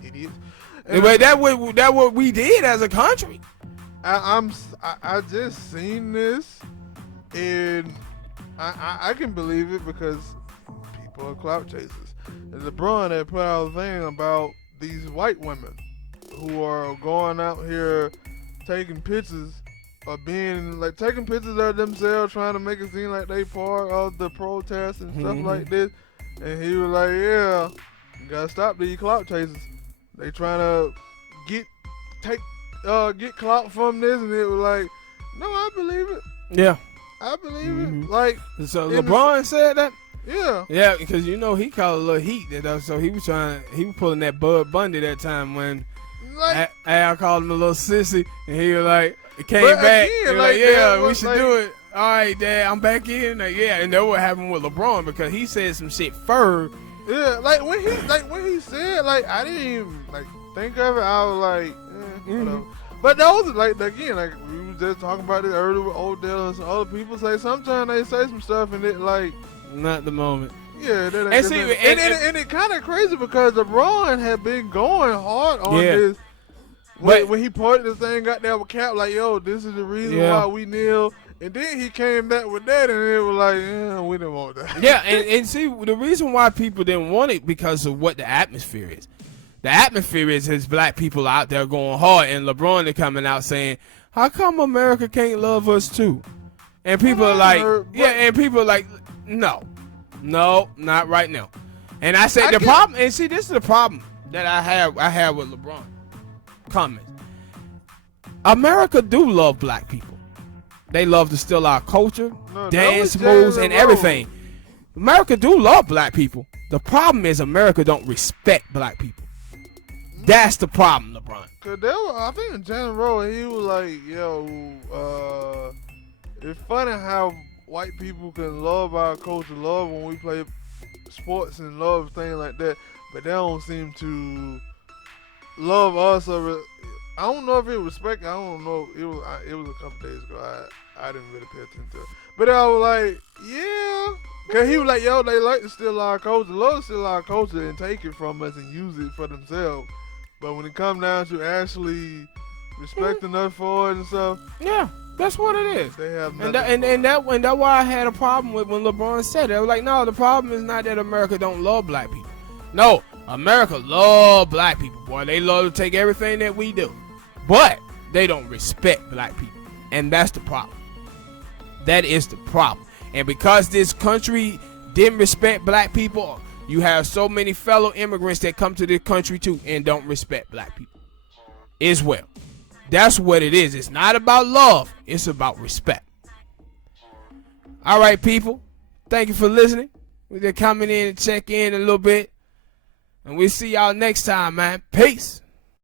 Idiots. But that what we did as a country. I just seen this, and I can believe it because people are clout chasers. And LeBron had put out a thing about these white women who are going out here taking pictures being like taking pictures of themselves, trying to make it seem like they part of the protest and stuff like this. And he was like, "Yeah, you gotta stop these clout chasers. They trying to get clout from this." And it was like, "No, I believe it. Yeah, I believe it." Like, so LeBron said that. Yeah. Yeah, because you know he caught a little heat that so he was pulling that Bud Bundy that time when like, Al called him a little sissy, and he was like, it came but back. again, He was like, yeah, we was should like, do it. All right, Dad, I'm back in. Like, yeah, and that what happened with LeBron because he said some shit first. Yeah, like when he said, like, I didn't even like think of it. I was like, whatever. But those like again, like we was just talking about it earlier with Odell and some other people say sometimes they say some stuff and it like not the moment. Yeah, that ain't and it kind of crazy because LeBron had been going hard on this. When he pointed this thing out there with Cap, like, yo, this is the reason why we kneel. And then he came back with that, and it was like, yeah, we didn't want that. Yeah, and see, the reason why people didn't want it because of what the atmosphere is. The atmosphere is black people out there going hard, and LeBron is coming out saying, how come America can't love us too? And people are like, and people are like, no, not right now. And I said problem, and see, this is the problem that I have with LeBron comments. America do love black people. They love to steal our culture, dance moves, and everything. America do love black people. The problem is America don't respect black people. That's the problem, LeBron. Cause I think in general he was like, yo, it's funny how white people can love our culture, love when we play sports and love things like that, but they don't seem to love us. I don't know if it was respect. I don't know. It was a couple days ago. I didn't really pay attention to it. But I was like, yeah. Because he was like, yo, they like to steal our culture, love to steal our culture and take it from us and use it for themselves. But when it comes down to actually respecting us for it and stuff. Yeah, that's what it is. They have nothing. And that's why I had a problem with when LeBron said it. I was like, no, the problem is not that America don't love black people. No, America love black people, boy. They love to take everything that we do. But they don't respect black people. And that's the problem. That is the problem. And because this country didn't respect black people, you have so many fellow immigrants that come to this country too and don't respect black people as well. That's what it is. It's not about love. It's about respect. All right, people. Thank you for listening. We're coming in and check in a little bit. And we'll see y'all next time, man. Peace.